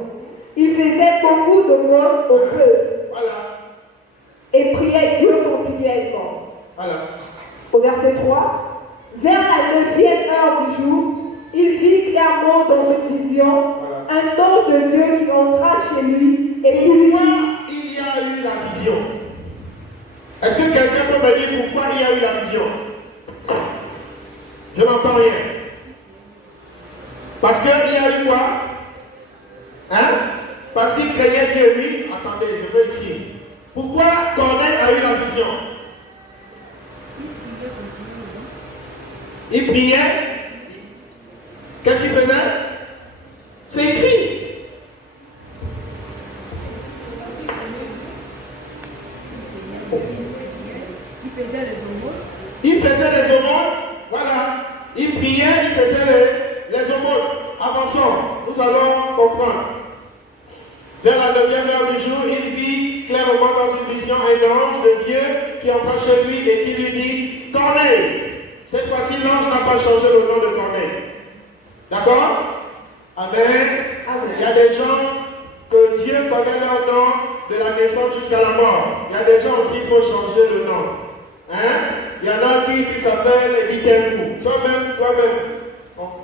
Il faisait beaucoup d'aumônes au peuple voilà. et priait Dieu continuellement. Voilà. Au verset 3, vers la 9e heure du jour, il vit clairement dans une vision un ange de Dieu qui entra chez lui et qui lui Pourquoi dit: il y a eu la vision? Est-ce que quelqu'un peut me dire pourquoi il y a eu la vision? Je n'entends rien. Parce qu'il y a eu quoi? Hein? Parce qu'il craignait Dieu, lui. Attendez, je veux ici. Pourquoi Corneille a eu la vision? Il priait. Qu'est-ce qu'il faisait? C'est écrit. Il faisait les aumônes, voilà. Il priait, il faisait les aumônes. Avançons, nous allons comprendre. Vers la 9e heure du jour, il vit clairement dans une vision un ange de Dieu qui entra chez lui et qui lui dit: Corneille. Cette fois-ci, l'ange n'a pas changé le nom de Corneille. D'accord? Amen. Il y a des gens que Dieu connaît leur nom de la naissance jusqu'à la mort. Il y a des gens aussi qui faut changer le nom. Hein? Il y en a qui s'appellent Diterou. Toi-même,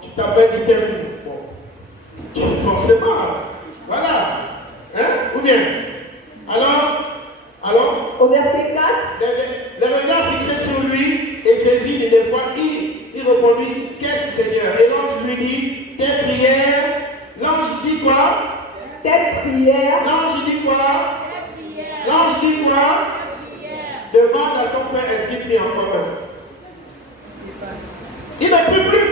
tu t'appelles Diterou. Bon. Forcément. Voilà. Hein? Ou bien? Alors? Au verset 4, Les regards fixés sur lui et saisi de des fois, il répondit: Qu'est-ce, Seigneur? Et l'ange lui dit: Tes prières. L'ange dit quoi? cette prière, L'ange dit quoi? L'ange dit quoi? Demande à ton frère ainsi prie en commun. Il ne prie plus.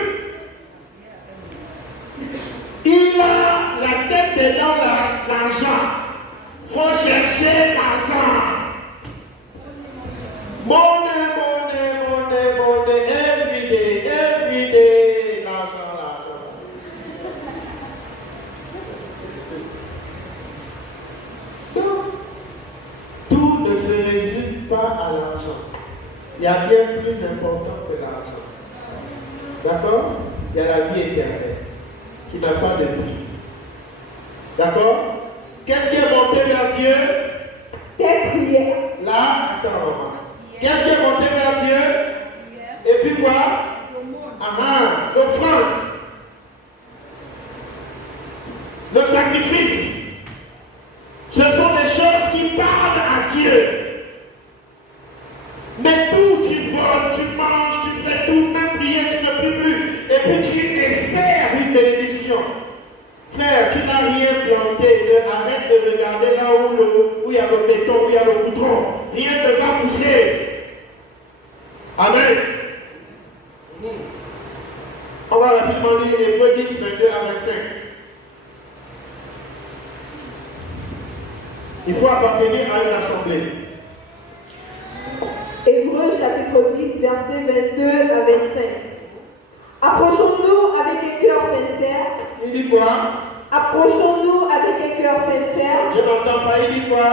Il a la tête dans l'argent. Il faut chercher l'argent. Money, every day, l'argent. Donc, tout ne se résume pas à l'argent. Il y a bien plus important que l'argent. D'accord? Il y a la vie éternelle qui n'a pas de prix. D'accord? Qu'est-ce qui est monté vers Dieu? cette prière, Là, attends. Qu'est-ce qui est monté vers Dieu? Et puis quoi? L'offrande. Le sacrifice. Ce sont des choses qui parlent à Dieu. arrête de regarder là où il y a le béton, où il y a le goudron. Rien ne va pousser. Amen. On va rapidement lire Hébreux 10, 22 à 25. Il faut appartenir à une assemblée. Hébreux chapitre 10, versets 22 à 25. Approchons-nous avec un cœur sincère. Il dit quoi? Approchons-nous avec un cœur sincère. Je n'entends pas, il dit quoi?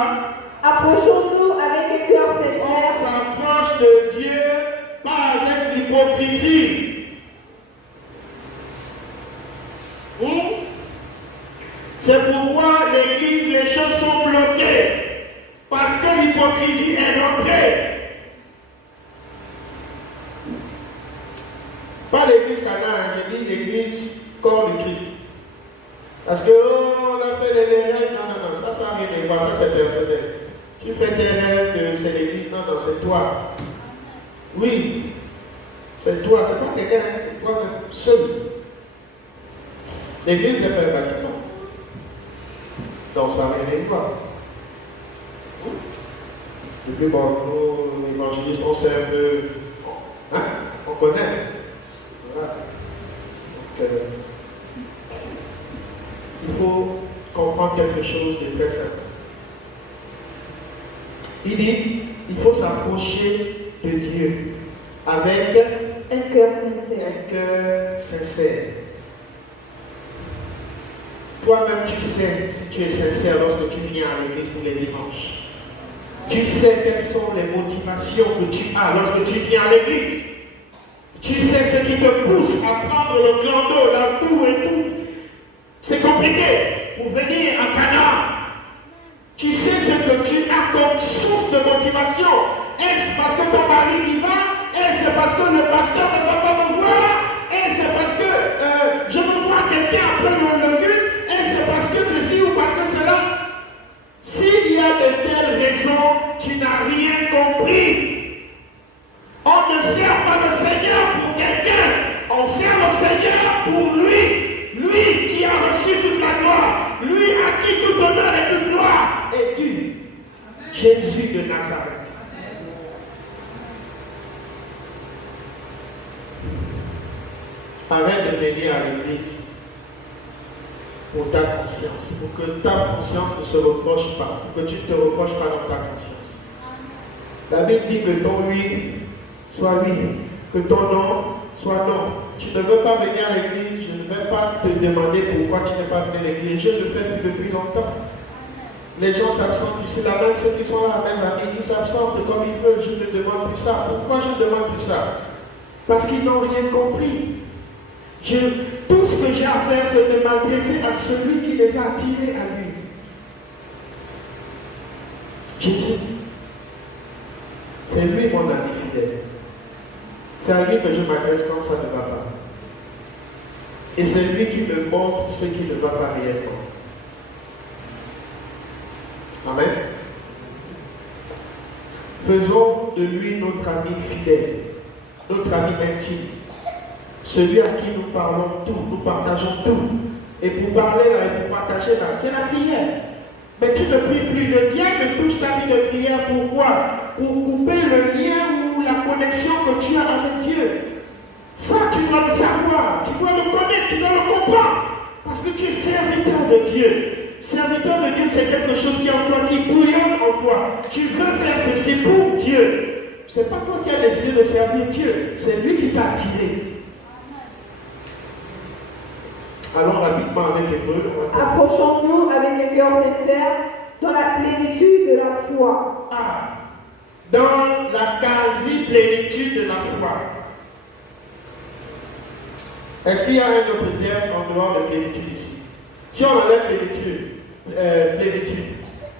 Approchons-nous avec un cœur On sincère. s'approche de Dieu, pas avec l'hypocrisie. C'est pourquoi l'église, les choses sont bloquées. Parce que l'hypocrisie est rentrée. Pas l'église canale, je dis l'église corps du Christ. Parce que on a fait les rêves, non, ça n'a rien à voir, ça c'est personnel. Tu fais tes rêves, c'est l'église, non, c'est toi. Oui, c'est toi, c'est pas quelqu'un, c'est toi seul. L'église n'est pas un bâtiment. Donc ça n'a rien à voir. Et puis bon, nous, évangélistes, on sait un peu, hein, on connaît. Voilà. Donc, il faut comprendre quelque chose de très simple. Il dit, il faut s'approcher de Dieu avec Un cœur sincère. un cœur sincère. Toi-même, tu sais si tu es sincère lorsque tu viens à l'église tous les dimanches. Tu sais quelles sont les motivations que tu as lorsque tu viens à l'église. Tu sais ce qui te pousse à prendre le glandot, la boue et tout. C'est compliqué pour venir à Cana. Tu sais ce que tu as comme source de motivation. Est-ce parce que ton mari y va? Est-ce parce que le pasteur ne va pas me voir? Est-ce parce que je me vois quelqu'un après le culte? Est-ce parce que ceci ou parce que cela? S'il y a de telles raisons, tu n'as rien compris. On ne sert pas le Seigneur pour quelqu'un. On sert le Seigneur pour lui. Lui qui a reçu toute la gloire. Lui à qui tout honneur et toute gloire est dû. Jésus de Nazareth. Arrête de venir à l'église pour ta conscience, pour que ta conscience ne se reproche pas, pour que tu ne te reproches pas dans ta conscience. La Bible dit que ton oui soit oui, que ton non soit non. Tu ne veux pas venir à l'église, je ne vais pas te demander pourquoi tu n'es pas venu à l'église. Je le fais depuis longtemps. Les gens s'absentent ici, là même ceux qui sont là, mes amis, ils s'absentent comme ils veulent. Je ne demande plus ça. Pourquoi je ne demande plus ça? Parce qu'ils n'ont rien compris. Tout ce que j'ai à faire, c'est de m'adresser à celui qui les a attirés à lui. Jésus. C'est lui mon ami fidèle. C'est à lui que je m'adresse quand ça ne va pas. Et c'est lui qui me montre ce qui ne va pas réellement. Amen. Faisons de lui notre ami fidèle, notre ami intime. Celui à qui nous parlons tout, nous partageons tout. Et pour parler là et pour partager là, c'est la prière. Mais tu ne pries plus. Le diable touche ta vie de prière. Pourquoi? Pour couper le lien ou la connexion que tu as avec Dieu. Ça, tu dois le savoir. Tu dois le connaître, tu dois le comprendre. Parce que tu es serviteur de Dieu. Serviteur de Dieu, c'est quelque chose qui est en toi, qui bouillonne en toi. Tu veux faire ceci pour Dieu. Ce n'est pas toi qui as décidé de servir Dieu. C'est lui qui t'a attiré. Allons rapidement avec Hébreux. Approchons-nous avec un cœur sincère dans la plénitude de la foi. Dans la quasi-plénitude de la foi. Est-ce qu'il y a un autre terme en dehors de plénitude ici? Si on enlève plénitude,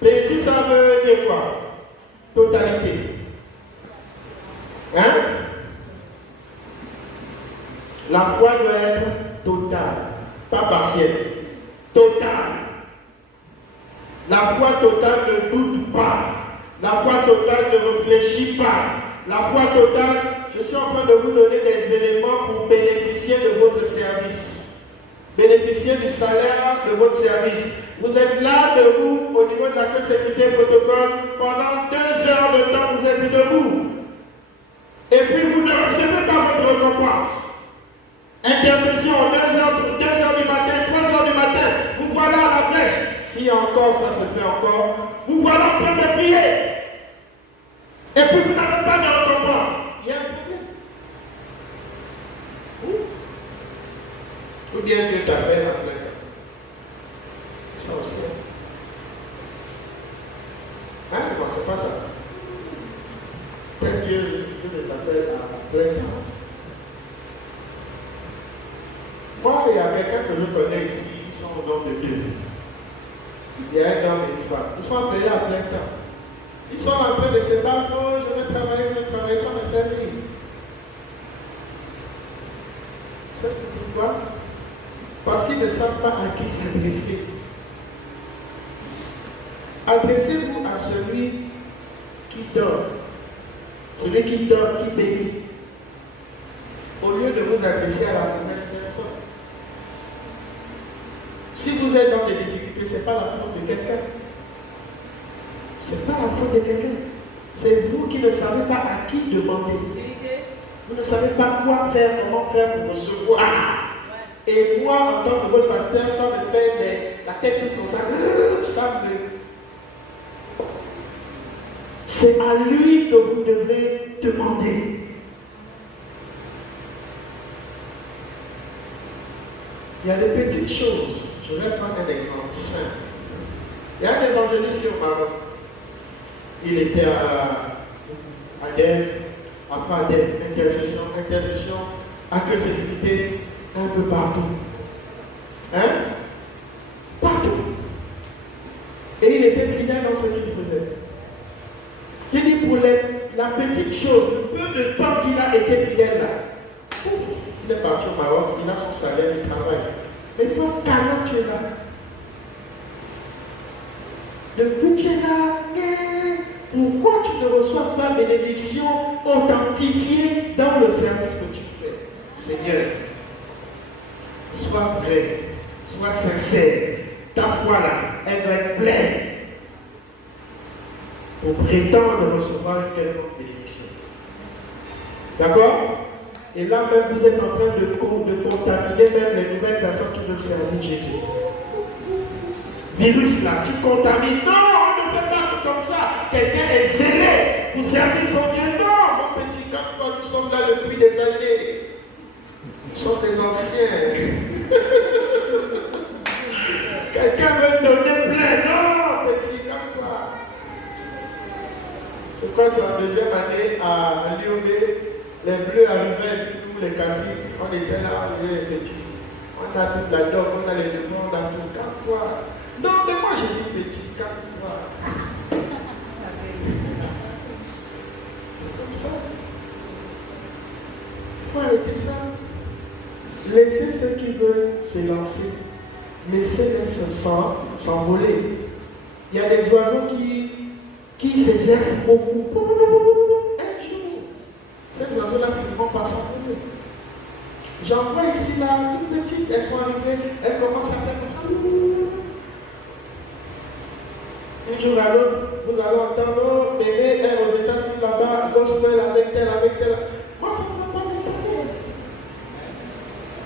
plénitude, ça veut dire quoi? Totalité. Hein? La foi doit être totale. Pas partiel, total. La foi totale ne doute pas. La foi totale ne réfléchit pas. La foi totale, je suis en train de vous donner des éléments pour bénéficier de votre service. Bénéficier du salaire de votre service. Vous êtes là, debout, au niveau de l'accueil sécurité protocole. Pendant 2 heures de temps, vous êtes debout. Et puis, vous ne recevez pas votre récompense. Intercession, 2 heures du matin, 3 heures du matin. Vous voilà à la brèche. Si encore ça se fait encore, vous voilà en train de prier. Et puis, vous n'avez pas de récompense. Il y a un problème. Ou bien Dieu t'appelle en plein temps. Ça aussi. Hein, ne pensez pas ça. Peut-être Dieu t'appelle en plein temps. Moi, il y a quelqu'un que je connais ici, ils sont au nom de Dieu. Il y a un homme et une femme. Ils sont appelés à plein temps. Ils sont en train de se battre. Oh, je vais travailler, ça me termine. C'est pourquoi? Parce qu'ils ne savent pas à qui s'adresser. Adressez-vous à celui qui dort. Celui qui dort, qui bénit. Au lieu de vous adresser à la mauvaise personne. Si vous êtes dans des difficultés, ce n'est pas la faute de quelqu'un. Ce n'est pas la faute de quelqu'un. C'est vous qui ne savez pas à qui demander. Vous ne savez pas quoi faire, comment faire pour recevoir. Et moi, en tant que votre pasteur, ça me fait la tête comme ça me... C'est à lui que vous devez demander. Il y a des petites choses. Je vais prendre un exemple simple. Il y a un évangéliste au Maroc. Il était à Dèvres, après à Dèvres, intercession, accueil sécurité, un peu partout. Hein? Partout. Et il était fidèle dans ce qu'il faisait. Il dit pour la petite chose, le peu de temps qu'il a été fidèle là, il est parti au Maroc, il a son salaire, il travaille. Mais toi, quand tu es là, depuis tu es là, pourquoi tu ne reçois pas bénédiction authentifiée dans le service que tu fais? Seigneur, sois vrai, sois sincère, ta foi là, elle doit être pleine pour prétendre recevoir une quelconque bénédiction. D'accord? Et là même, vous êtes en train de contaminer même les nouvelles personnes qui veulent servir Jésus. Virus là, tu contamines. Non, on ne fait pas comme ça. Quelqu'un est zélé pour servir son Dieu. Non, mon petit gars, nous sommes là depuis des années. Nous sommes des anciens. Quelqu'un veut donner plein. Non, petit gars, je crois que c'est en 2e année à l'IOB. Les bleus arrivaient, nous les cassiers, on était là, on était petits. On a toute la dope, on a les devants, on a tout 4 fois. Non, mais moi j'ai dit petit 4 fois. C'est comme ça. Il faut arrêter ça. Laissez ceux qui veulent s'élancer. Laissez-les s'envoler. Il y a des oiseaux qui s'exercent beaucoup. Ces oiseaux-là finiront par s'envoler. J'en vois ici, là, toutes petites, elles sont arrivées, elles commencent à faire un jour à l'autre, vous allez entendre, oh, bébé, elle aux États-Unis là-bas, gospel avec tel. Moi, ça ne va pas m'étonner.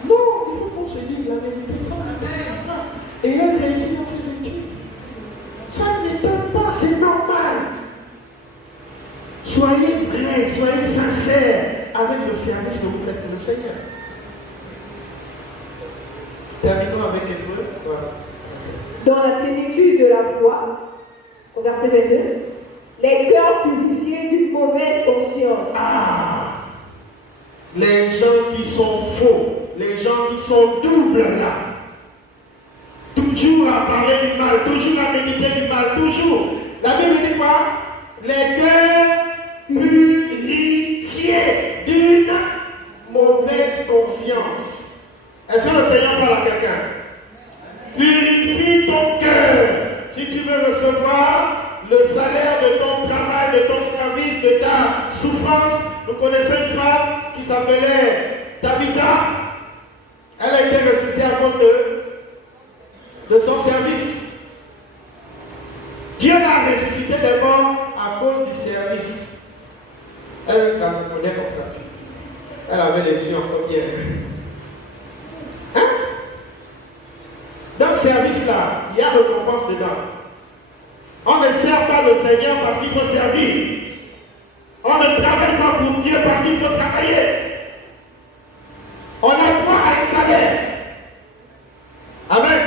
Non, il faut qu'on se dise la vérité, ça ne m'étonne pas. Et elle réussit dans ses études. Ça ne m'étonne pas, c'est normal. Soyez vrais, soyez sincères avec le service que vous faites pour le Seigneur. Terminons avec Hébreu. Voilà. Dans la plénitude de la foi, au verset 22, les cœurs purifiés d'une mauvaise conscience. Ah! Les gens qui sont faux, les gens qui sont doubles là, toujours à parler du mal, toujours à méditer du mal, toujours. La Bible dit quoi? Les cœurs purifiés d'une mauvaise conscience. Est-ce que le Seigneur parle à quelqu'un? Purifie ton cœur si tu veux recevoir le salaire de ton travail, de ton service, de ta souffrance. Vous connaissez une femme qui s'appelait Tabitha. Elle a été ressuscitée à cause de son service. Dieu l'a ressuscité des morts à cause du service. Elle la connaît comme ça. Elle avait les yeux encore bien. Hein? Dans ce service-là, il y a récompense dedans. On ne sert pas le Seigneur parce qu'il faut servir. On ne travaille pas pour Dieu parce qu'il faut travailler. On a droit à un salaire. Amen.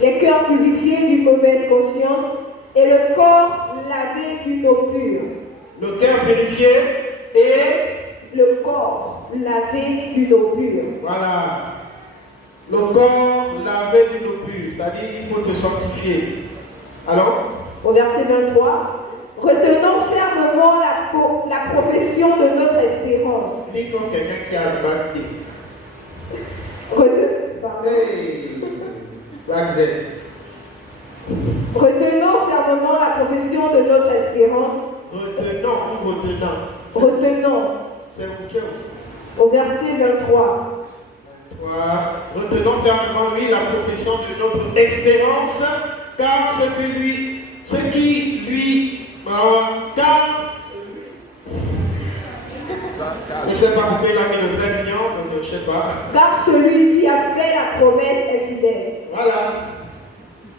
Les cœurs purifiés d'une mauvaise conscience et le corps lavé d'une eau pure. Le cœur purifié et le corps lavé d'une eau pure. Voilà. Le corps lavé d'une eau pure, c'est-à-dire qu'il faut te sanctifier. Alors, au verset 23, retenons fermement la profession de notre espérance. Dis comme quelqu'un qui a battu. Retenons fermement la profession de notre espérance. Retenons. C'est autre chose. Au verset 23. Retenons fermement, oui, la profession de notre espérance, car ce qui lui, car, je ne sais pas pourquoi il a mis le très mignon, donc je ne sais pas. Car celui qui a fait la promesse est fidèle. Voilà.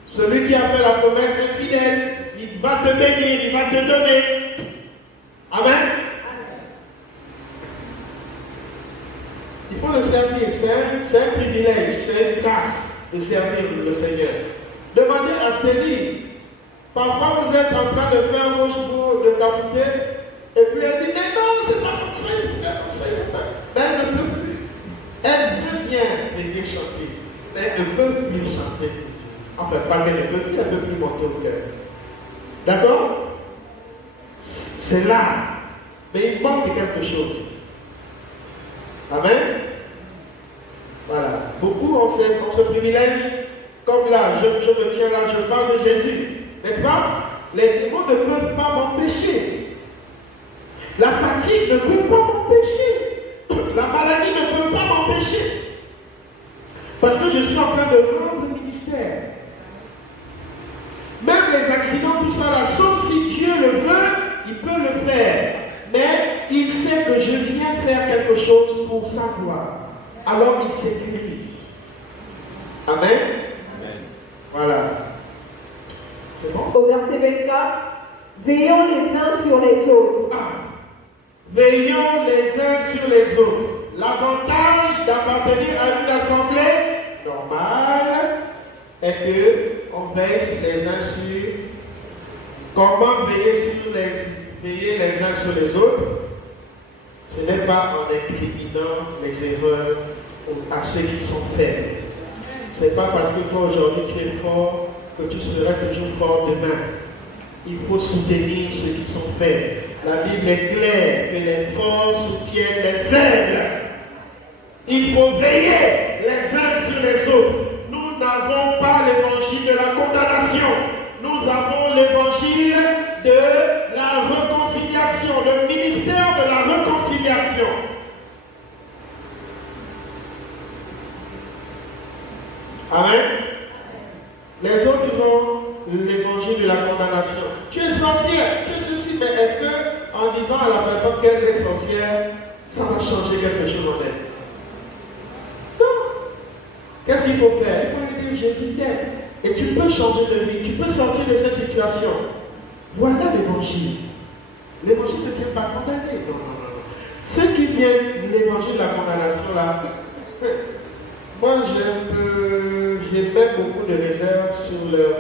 Celui qui a fait la promesse est fidèle. Il va te bénir, il va te donner. Amen. Il faut le servir. C'est un privilège, c'est une grâce de servir le Seigneur. Demandez à Céline. Parfois vous êtes en train de faire vos chevaux de capiter. Et puis elle dit, mais non, c'est pas comme ça, il faut faire comme ça, il faut faire. Mais elle ne peut plus. Elle veut bien venir chanter. Mais elle ne peut plus chanter. Enfin, pas qu'elle ne peut plus, elle ne peut plus monter au cœur. D'accord? C'est là. Mais il manque quelque chose. Amen? Voilà. Beaucoup ont ce privilège. Comme là, je me tiens là, je parle de Jésus. N'est-ce pas? Les démons ne peuvent pas m'empêcher. La fatigue ne peut pas m'empêcher. La maladie ne peut pas m'empêcher. Parce que je suis en train de rendre le ministère. Même les accidents, tout ça là, sauf si Dieu le veut, il peut le faire. Mais il sait que je viens faire quelque chose pour sa gloire. Alors il sécurise. Amen. Amen. Voilà. C'est bon? Au verset 24, veillons les uns sur les autres. Veillons les uns sur les autres. L'avantage d'appartenir à une assemblée normale est qu'on veille les uns sur. Comment veiller les uns sur les autres? Ce n'est pas en incriminant les erreurs à ceux qui sont faibles. Ce n'est pas parce que toi aujourd'hui tu es fort que tu seras toujours fort demain. Il faut soutenir ceux qui sont faibles. La Bible est claire que les forts soutiennent les faibles. Il faut veiller les uns sur les autres. Nous n'avons pas l'évangile de la condamnation. Nous avons l'évangile de la réconciliation, le ministère de la réconciliation. Amen. Les autres, ils ont l'évangile de la condamnation. Tu es sorcière, tu es ceci, mais est-ce que en disant à la personne qu'elle est sorcière, ça va changer quelque chose en elle? Non. Qu'est-ce qu'il faut faire? Il faut lui dire Jésus t'aime. Et tu peux changer de vie, tu peux sortir de cette situation. Voilà l'évangile. L'évangile ne vient pas condamner. Non, non, non. Ceux qui viennent de l'évangile de la condamnation là, moi j'ai fait beaucoup de réserves sur leur.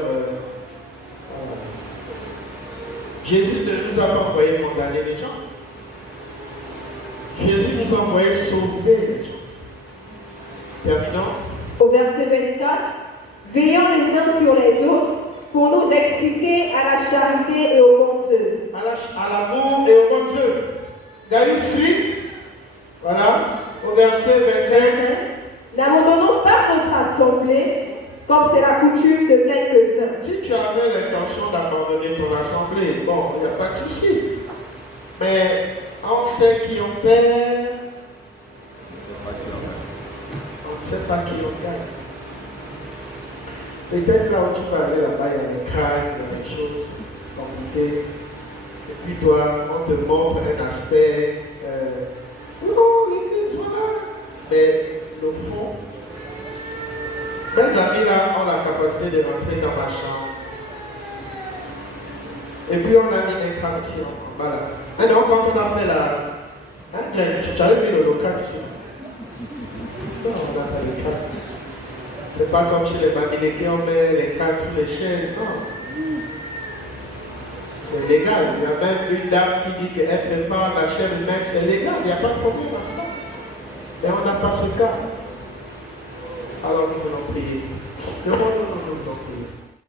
Jésus ne nous a pas envoyé condamner les gens. Jésus nous a envoyé sauver les gens. Terminons. Au verset 24, veillons les uns sur les autres pour nous exciter à la charité et au bon Dieu. À l'amour et au bon Dieu. D'ailleurs, suite, voilà, au verset 25. N'abandonnons pas notre assemblée, comme c'est la coutume de quelques-uns. Si tu avais l'intention d'abandonner ton assemblée, bon, il n'y a pas de souci. Mais on sait qui on perd. On ne sait pas qui on gagne. Peut-être là où tu peux aller là-bas, il y a des craintes, il y a des choses compliquées. Et puis toi, on te montre un aspect. Oh, l'église, voilà. Mais le fond, mes amis là ont la capacité de rentrer dans ma chambre. Et puis on a mis une traduction. Voilà. Maintenant, quand on a fait la. Tu avais vu le local ici? Non, on n'a pas le cadre. C'est pas comme chez les Bamileke, on met les cadres sous les chaises. Non. C'est légal. Il y a même une dame qui dit qu'elle prépare la chair humaine. C'est légal. Il n'y a pas de problème à ça. Mais on n'a pas ce cas. Alors nous allons prier. Non, prier.